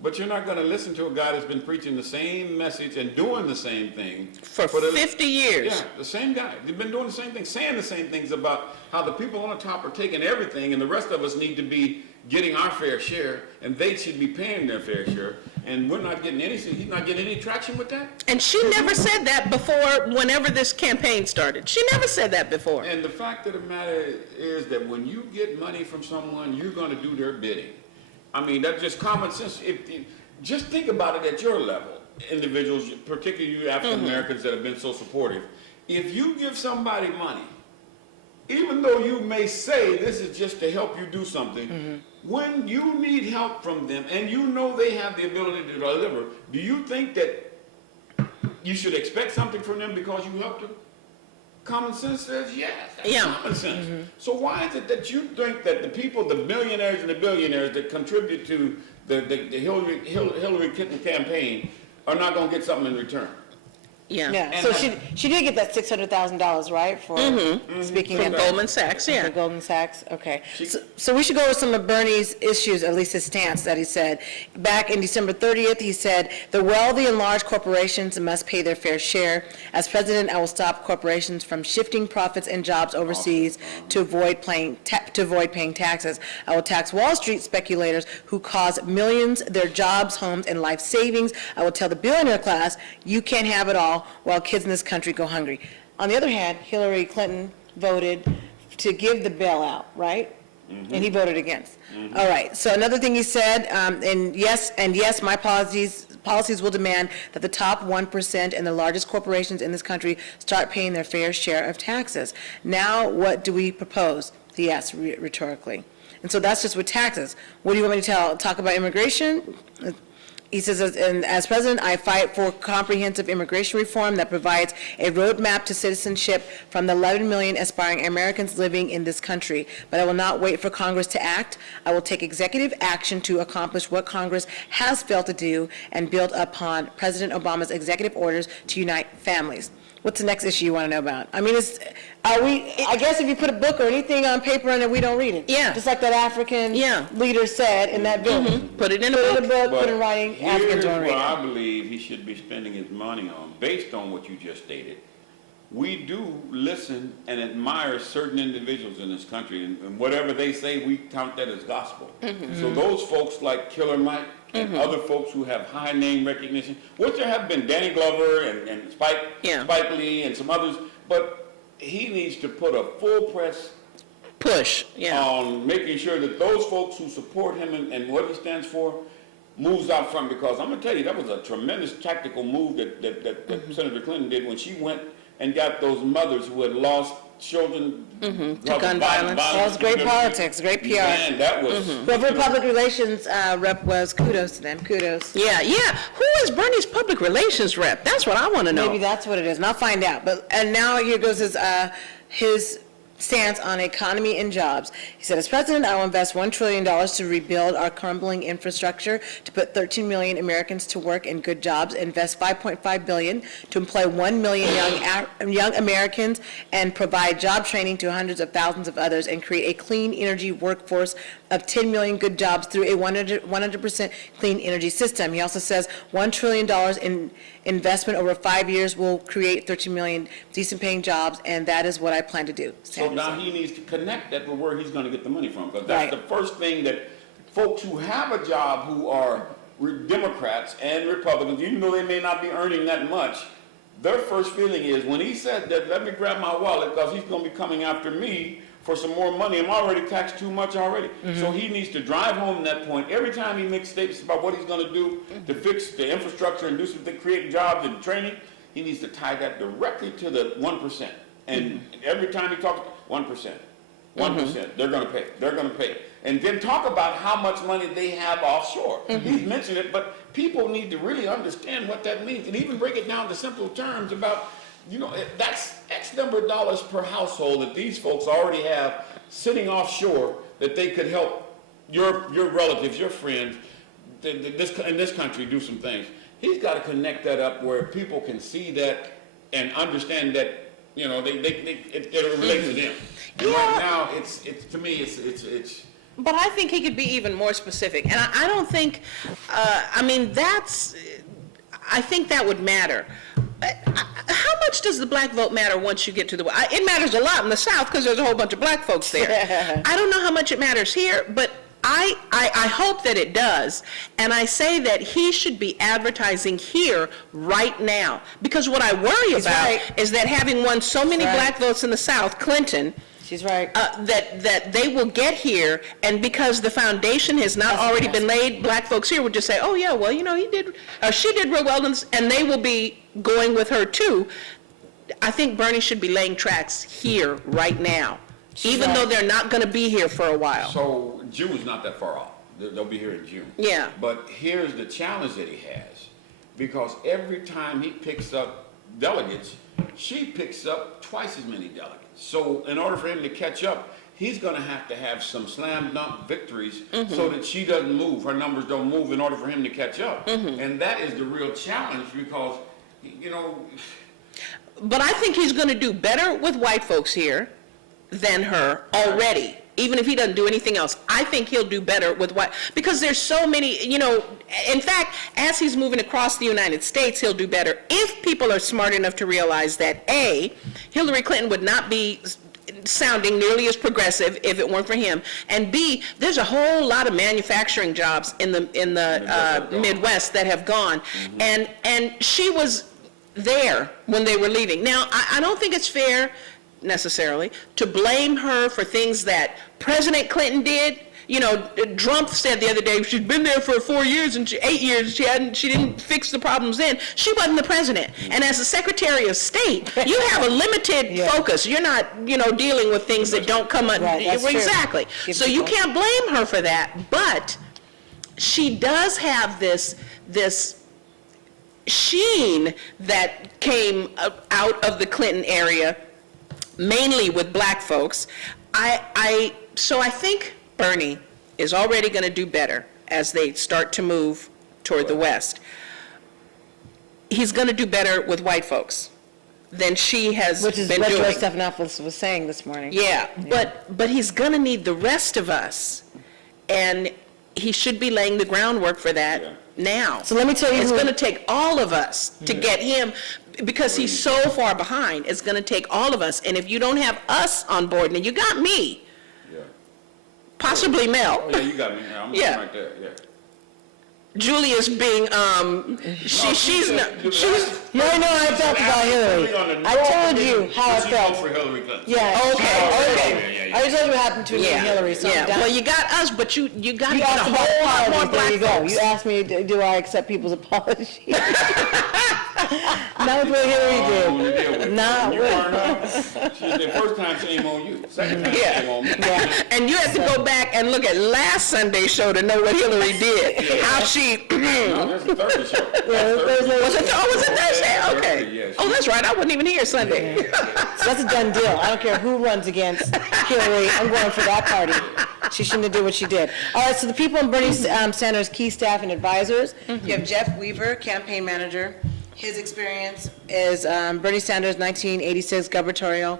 but you're not going to listen to a guy that's been preaching the same message and doing the same thing for 50 years. Yeah, the same guy. They've been doing the same thing, saying the same things about how the people on the top are taking everything and the rest of us need to be getting our fair share and they should be paying their fair share. And we're not getting anything. He's not getting any traction with that. And she never said that before whenever this campaign started. She never said that before. And the fact of the matter is that when you get money from someone, you're going to do their bidding. I mean, that's just common sense. Just think about it at your level, individuals, particularly you African Americans that have been so supportive. If you give somebody money, even though you may say this is just to help you do something, when you need help from them and you know they have the ability to deliver, do you think that you should expect something from them because you helped them? Common sense says yes. That's common sense. So why is it that you think that the people, the millionaires and the billionaires that contribute to the Hillary Clinton campaign are not going to get something in return? Yeah. Yeah, so she did get that $600,000, right, for speaking From at Goldman Sachs, yeah. For Goldman Sachs, okay. So we should go over some of Bernie's issues, at least his stance that he said. Back in December 30th, he said, "The wealthy and large corporations must pay their fair share. As president, I will stop corporations from shifting profits and jobs overseas to avoid paying taxes. I will tax Wall Street speculators who cause millions their jobs, homes, and life savings. I will tell the billionaire class, you can't have it all while kids in this country go hungry." On the other hand, Hillary Clinton voted to give the bailout, right? And he voted against. All right, so another thing he said, and yes, my policies will demand that the top 1% and the largest corporations in this country start paying their fair share of taxes. Now, what do we propose? He asked rhetorically. And so that's just with taxes. What do you want me to talk about immigration? He says, as president, I fight for comprehensive immigration reform that provides a roadmap to citizenship from the 11 million aspiring Americans living in this country. But I will not wait for Congress to act. I will take executive action to accomplish what Congress has failed to do and build upon President Obama's executive orders to unite families. What's the next issue you want to know about? I mean, I guess if you put a book or anything on paper and then we don't read it. Yeah. Just like that African leader said in that bill. Put it in a book. Put it in writing, Africans don't read Here's what it. I believe he should be spending his money on, based on what you just stated. We do listen and admire certain individuals in this country, and whatever they say, we count that as gospel. So those folks like Killer Mike and other folks who have high name recognition, which there have been Danny Glover and Spike Lee and some others, but he needs to put a full press push on making sure that those folks who support him and what he stands for moves out front, because I'm going to tell you, that was a tremendous tactical move that Senator Clinton did when she went and got those mothers who had lost children to gun violence. That was great politics, great PR. Man, that was... Whoever public relations rep was, kudos to them, kudos. Yeah. Who is Bernie's public relations rep? That's what I want to know. Maybe that's what it is, and I'll find out. And now here goes his stance on economy and jobs. He said, as president, I will invest $1 trillion to rebuild our crumbling infrastructure, to put 13 million Americans to work in good jobs, invest $5.5 billion to employ 1 million young Americans, and provide job training to hundreds of thousands of others, and create a clean energy workforce of 10 million good jobs through a 100% clean energy system. He also says $1 trillion in investment over 5 years will create 13 million decent paying jobs, and that is what I plan to do. So now he needs to connect that with where he's going to get the money from, because that's the first thing that folks who have a job who are Democrats and Republicans, even though they may not be earning that much, their first feeling is, when he said that, let me grab my wallet because he's going to be coming after me for some more money. I'm already taxed too much already. So he needs to drive home that point. Every time he makes statements about what he's going to do to fix the infrastructure and do something, create jobs and training, he needs to tie that directly to the 1%. And every time he talks, 1%, 1%, they're going to pay. And then talk about how much money they have offshore. He's mentioned it, but people need to really understand what that means, and even break it down to simple terms about, that's X number of dollars per household that these folks already have sitting offshore that they could help your relatives, your friends, in this country do some things. He's got to connect that up where people can see that and understand that, it relates to them. And right now, it's to me, it's. But I think he could be even more specific, and I don't think. I think that would matter. How much does the black vote matter once you get to it matters a lot in the South because there's a whole bunch of black folks there. I don't know how much it matters here, but I hope that it does. And I say that he should be advertising here right now, because what I worry about is that having won so many black votes in the South, Clinton, she's right. That they will get here, and because the foundation has not already been laid, black folks here would just say, oh yeah, well, he did, or she did real well, and they will be going with her too. I think Bernie should be laying tracks here right now, even though they're not going to be here for a while. So June is not that far off. They'll be here in June. Yeah. But here's the challenge that he has, because every time he picks up delegates, she picks up twice as many delegates. So in order for him to catch up, he's going to have some slam dunk victories so that she doesn't move, her numbers don't move in order for him to catch up. And that is the real challenge, because, But I think he's going to do better with white folks here than her already, even if he doesn't do anything else. I think he'll do better with white, because there's so many, in fact, as he's moving across the United States, he'll do better if people are smart enough to realize that, A, Hillary Clinton would not be sounding nearly as progressive if it weren't for him, and B, there's a whole lot of manufacturing jobs in the Midwest that have gone, and she was there when they were leaving. Now, I don't think it's fair necessarily to blame her for things that President Clinton did. Trump said the other day she's been there for 4 years and 8 years. She didn't fix the problems then. She wasn't the president. And as the Secretary of State, you have a limited focus. You're not, dealing with things that don't come up. Right, that's exactly. True. So you can't blame her for that. But she does have this sheen that came out of the Clinton area, mainly with black folks. So I think Bernie is already going to do better as they start to move toward the West. He's going to do better with white folks than she has Which is been what doing. George Stephanopoulos was saying this morning. Yeah, but he's going to need the rest of us, and he should be laying the groundwork for that now. So let me tell you It's who- going to take all of us to get him, because he's so far behind. It's going to take all of us, and if you don't have us on board, and you got me, possibly Mel. Oh, yeah, you got me. I'm Yeah. right there, yeah. Julia's being, she's not, she's, You already know how I felt about Hillary. I told you how I She voted felt. for Hillary Clinton. Yeah. Okay. I just told you what happened to me and Hillary, so I'm down. Well, you got us, but you got to You get a asked about whole lot more apologies, there you black go. folks. You asked me, do I accept people's apologies? Not with what Hillary did. Not You with. weren't her. The first time, shame on you. Second time, Yeah. shame on me. Yeah. And you have to go back and look at last Sunday's show to know what Hillary did. How she, No, that's the Thursday show. Yeah, was it Thursday? Okay. Thursday, yeah. Oh, that's right, I wasn't even here Sunday. So that's a done deal. I don't care who runs against Hillary. I'm going for that party. She shouldn't have did what she did. All right, so the people in Bernie Sanders' key staff and advisors, you have Jeff Weaver, campaign manager. His experience is Bernie Sanders' 1986 gubernatorial.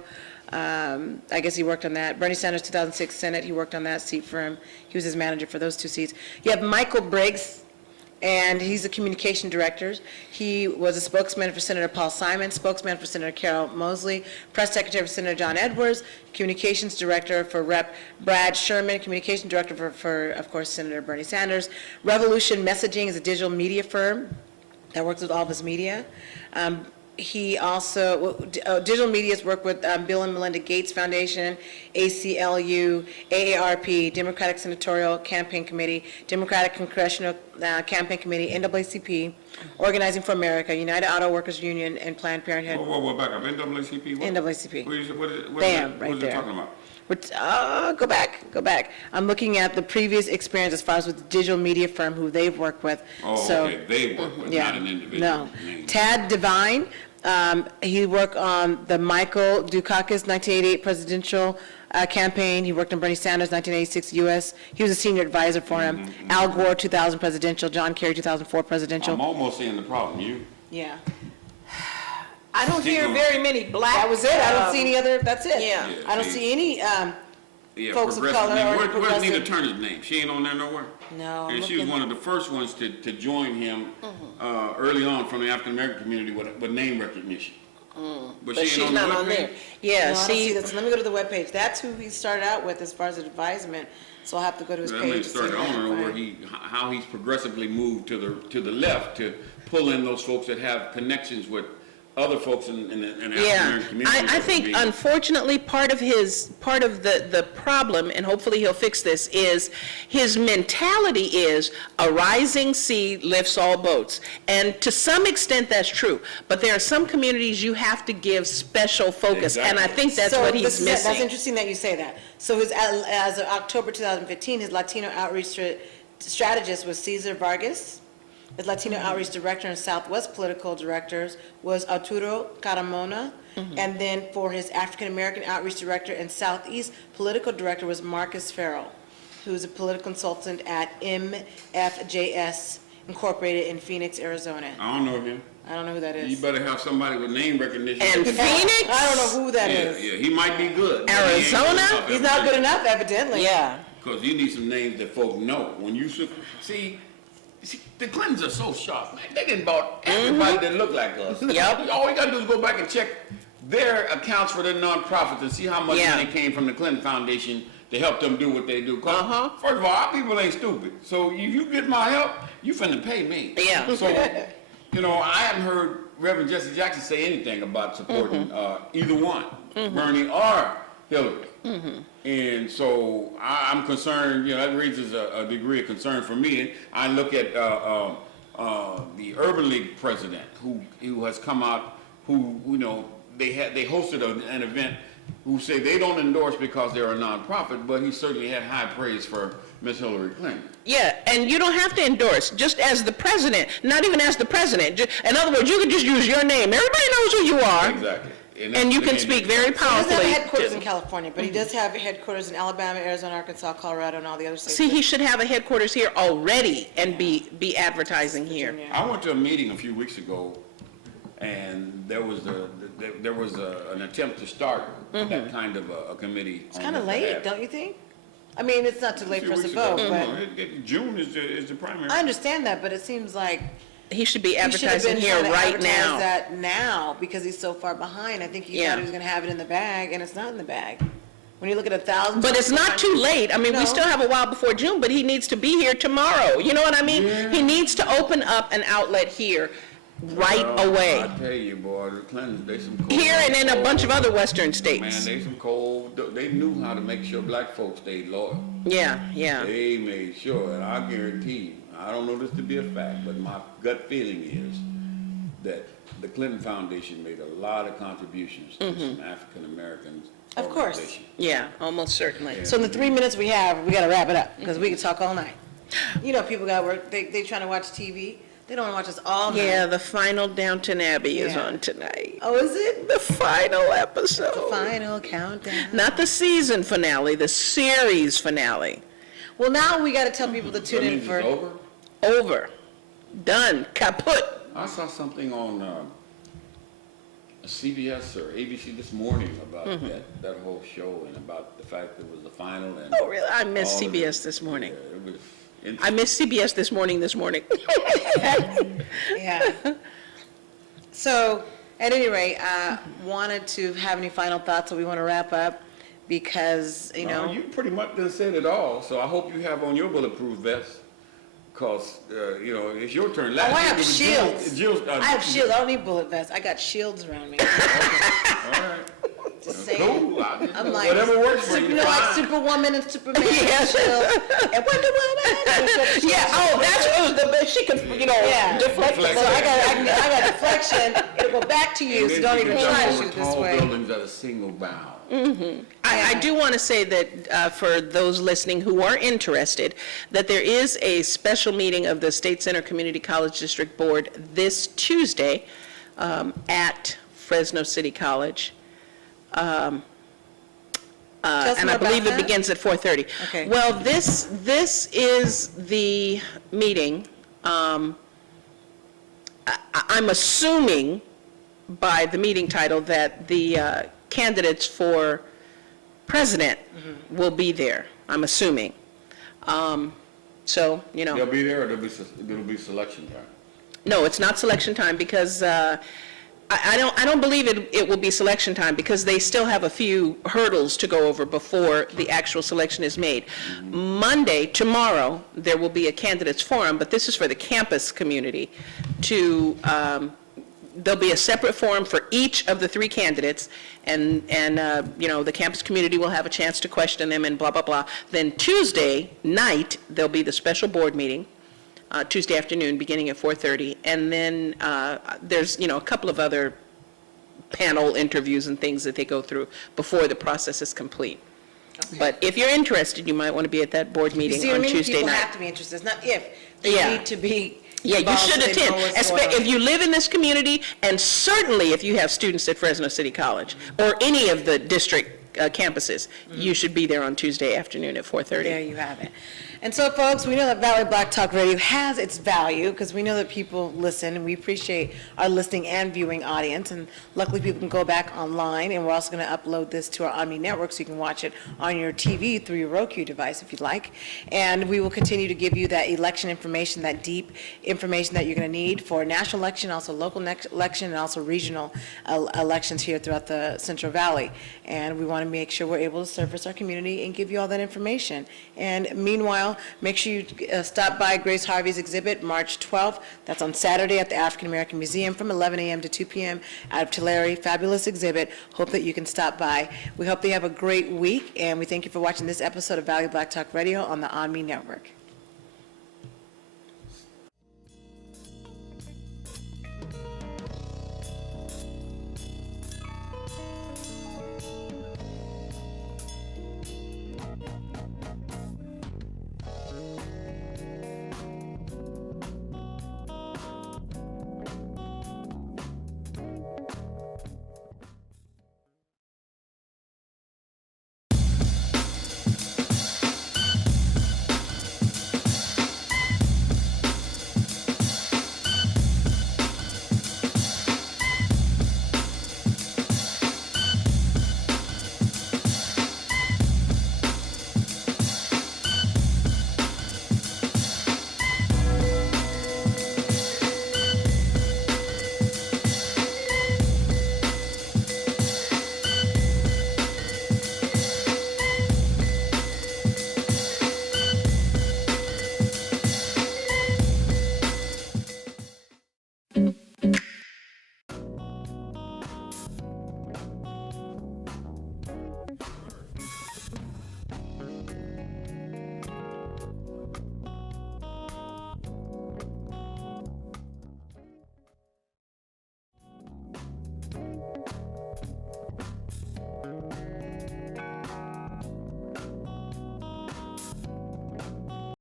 I guess he worked on that. Bernie Sanders' 2006 Senate, he worked on that seat for him. He was his manager for those two seats. You have Michael Briggs, and he's the communication director. He was a spokesman for Senator Paul Simon, spokesman for Senator Carol Mosley, press secretary for Senator John Edwards, communications director for Rep. Brad Sherman, communication director for, of course, Senator Bernie Sanders. Revolution Messaging is a digital media firm that works with all of his media. He also, digital media's work with Bill and Melinda Gates Foundation, ACLU, AARP, Democratic Senatorial Campaign Committee, Democratic Congressional Campaign Committee, NAACP, Organizing for America, United Auto Workers Union, and Planned Parenthood. Whoa, back up. NAACP? What? NAACP. What Bam, is right it there. talking about? Go back. I'm looking at the previous experience as far as with the digital media firm who they've worked with. Oh, So, okay, they work with, yeah, not an individual no. name. Tad Devine, he worked on the Michael Dukakis 1988 presidential campaign. He worked on Bernie Sanders 1986 U.S. He was a senior advisor for him. Al Gore 2000 presidential, John Kerry 2004 presidential. I'm almost seeing the problem. You? Yeah. I don't hear very many black. That was it. I don't see any other, that's it. Yeah. I don't see any, Yeah, folks of progressive color name. or Where's Nina progressive. Turner's name? She ain't on there nowhere? No, I'm And she was looking. one of the first ones to join him early on from the African-American community with name recognition. But But she she's ain't on the not on webpage? there. Yeah, No, I don't see see, that. So let me go to the webpage. That's who he started out with as far as advisement. So I'll have to go to his That page. may to see start, if I I don't can know where find- how he's progressively moved to the left to pull in those folks that have connections with other folks in the yeah. African-American community. I think unfortunately part of the problem, and hopefully he'll fix this, is his mentality is a rising sea lifts all boats. And to some extent that's true, but there are some communities you have to give special focus, and I think that's So what this he's is it. That's missing. interesting that you say that. So his, as of October 2015, his Latino outreach strategist was Cesar Vargas. His Latino outreach director and Southwest political directors was Arturo Carmona. And then for his African-American outreach director and Southeast political director was Marcus Farrell, who's a political consultant at MFJS Incorporated in Phoenix, Arizona. I don't know him. I don't know who that You is. better have somebody with name recognition. And Phoenix? I don't know who that Yeah, is. yeah, he might be good. but he ain't Arizona? good enough He's not good enough, evidently. Yeah. Because you need some names that folk know. When you see, the Clintons are so sharp, man. They didn't bought everybody that looked like us. Yep. All we gotta do is go back and check their accounts for their nonprofits and see how much Yeah. money came from the Clinton Foundation to help them do what they do. 'Cause first of all, our people ain't stupid. So if you get my help, you finna pay me. Yeah. So, you know, I haven't heard Reverend Jesse Jackson say anything about supporting either one, Bernie or Hillary. And so I'm concerned, you know, that raises a degree of concern for me. I look at the Urban League president who has come out, who, you know, they hosted an event who say they don't endorse because they're a nonprofit, but he certainly had high praise for Miss Hillary Clinton. Yeah, and you don't have to endorse, just as the president, not even as the president. In other words, you can just use your name. Everybody knows who you are. Exactly. And you can speak very He doesn't have powerfully. headquarters in California, but he does have headquarters in Alabama, Arizona, Arkansas, Colorado, and all the other states. See, he should have a headquarters here already and be advertising here. I went to a meeting a few weeks ago, and there was an attempt to start that kind of a committee. It's kind of late, don't you think? I mean, it's not too late for us to vote, but June is the primary. I understand that, but it seems like He should be he should have advertising been here trying to right advertise now. that now because he's so far behind. I think he Yeah. thought he was going to have it in the bag, and it's not in the bag. When you look at 1,000. But it's not too late. I mean, we No. still have a while before June, but he needs to be here tomorrow. You know what I mean? He needs to open up an outlet here right away. I tell you, boy, the Clintons, they some cold. Here and in a bunch of other western Man, states. they some cold. They knew how to make sure black folks stayed loyal. Yeah, yeah. They made sure, and I guarantee you, I don't know this to be a fact, but my gut feeling is that the Clinton Foundation made a lot of contributions to some African Americans. Of course. organization. Yeah, almost certainly. So in the 3 minutes we have, we got to wrap it up because we could talk all night. You know, people got to work. They trying to watch TV. They don't want to watch us all night. Yeah, the final Downton Abbey is Yeah. on tonight. Oh, is it? The final episode. The final countdown. Not the season finale, the series finale. Well, now we got to tell people to That tune in means for. it's over? Over. Done. Kaput. I saw something on CBS or ABC this morning about that whole show and about the fact that it was the final. And Oh, really? I missed all of CBS it. this morning. Yeah, it was I interesting. missed CBS this morning. Yeah. So, at any rate, wanted to have any final thoughts, so we want to wrap up because, you know. You pretty much done said it all, so I hope you have on your bulletproof vest, because, you know, it's your turn. Oh, I Last year have it was shields. Jill's, I have shields. I don't need bullet vests. I got shields around me. All right. Just saying. Cool. I'm like, Whatever works for you. you know, like fine. Superwoman and Superman and Yes. shields. And Wonder Woman. Yeah, oh, that's what was the, she could, you know, Yeah. deflect So it. I got deflection. It'll go back to you, And so then don't you even can try to jump shoot over this tall way. buildings at a single bound. I do want to say that for those listening who are interested, that there is a special meeting of the State Center Community College District Board this Tuesday at Fresno City College. Tell us And more I believe about it that. begins at 4:30. Okay. Well, this is the meeting. I'm assuming by the meeting title that the candidates for president will be there. I'm assuming. So, you know. They'll be there, or it'll be selection time. No, it's not selection time because I don't believe it will be selection time because they still have a few hurdles to go over before the actual selection is made. Monday, tomorrow, there will be a candidates forum, but this is for the campus community to, there'll be a separate forum for each of the three candidates, and you know, the campus community will have a chance to question them and blah, blah, blah. Then Tuesday night, there'll be the special board meeting, Tuesday afternoon, beginning at 4:30, and then there's, you know, a couple of other panel interviews and things that they go through before the process is complete. But if you're interested, you might want to be at that board You meeting see what I on mean? Tuesday People night. have to be interested. It's not if. They Yeah. need to be Yeah, you involved should so they attend, know what's going on. if you live in this community, and certainly if you have students at Fresno City College, or any of the district campuses, you should be there on Tuesday afternoon at 4:30. There you have it. And so, folks, we know that Valley Black Talk Radio has its value because we know that people listen, and we appreciate our listening and viewing audience. And luckily, people can go back online, and we're also going to upload this to our ONME Network so you can watch it on your TV through your Roku device if you'd like. And we will continue to give you that election information, that deep information that you're going to need for national election, also local election, and also regional elections here throughout the Central Valley. And we want to make sure we're able to service our community and give you all that information. And meanwhile, make sure you stop by Grace Harvey's exhibit March 12th. That's on Saturday at the African American Museum from 11 a.m. to 2 p.m. out of Tulare. Fabulous exhibit. Hope that you can stop by. We hope that you have a great week, and we thank you for watching this episode of Valley Black Talk Radio on the ONME Network.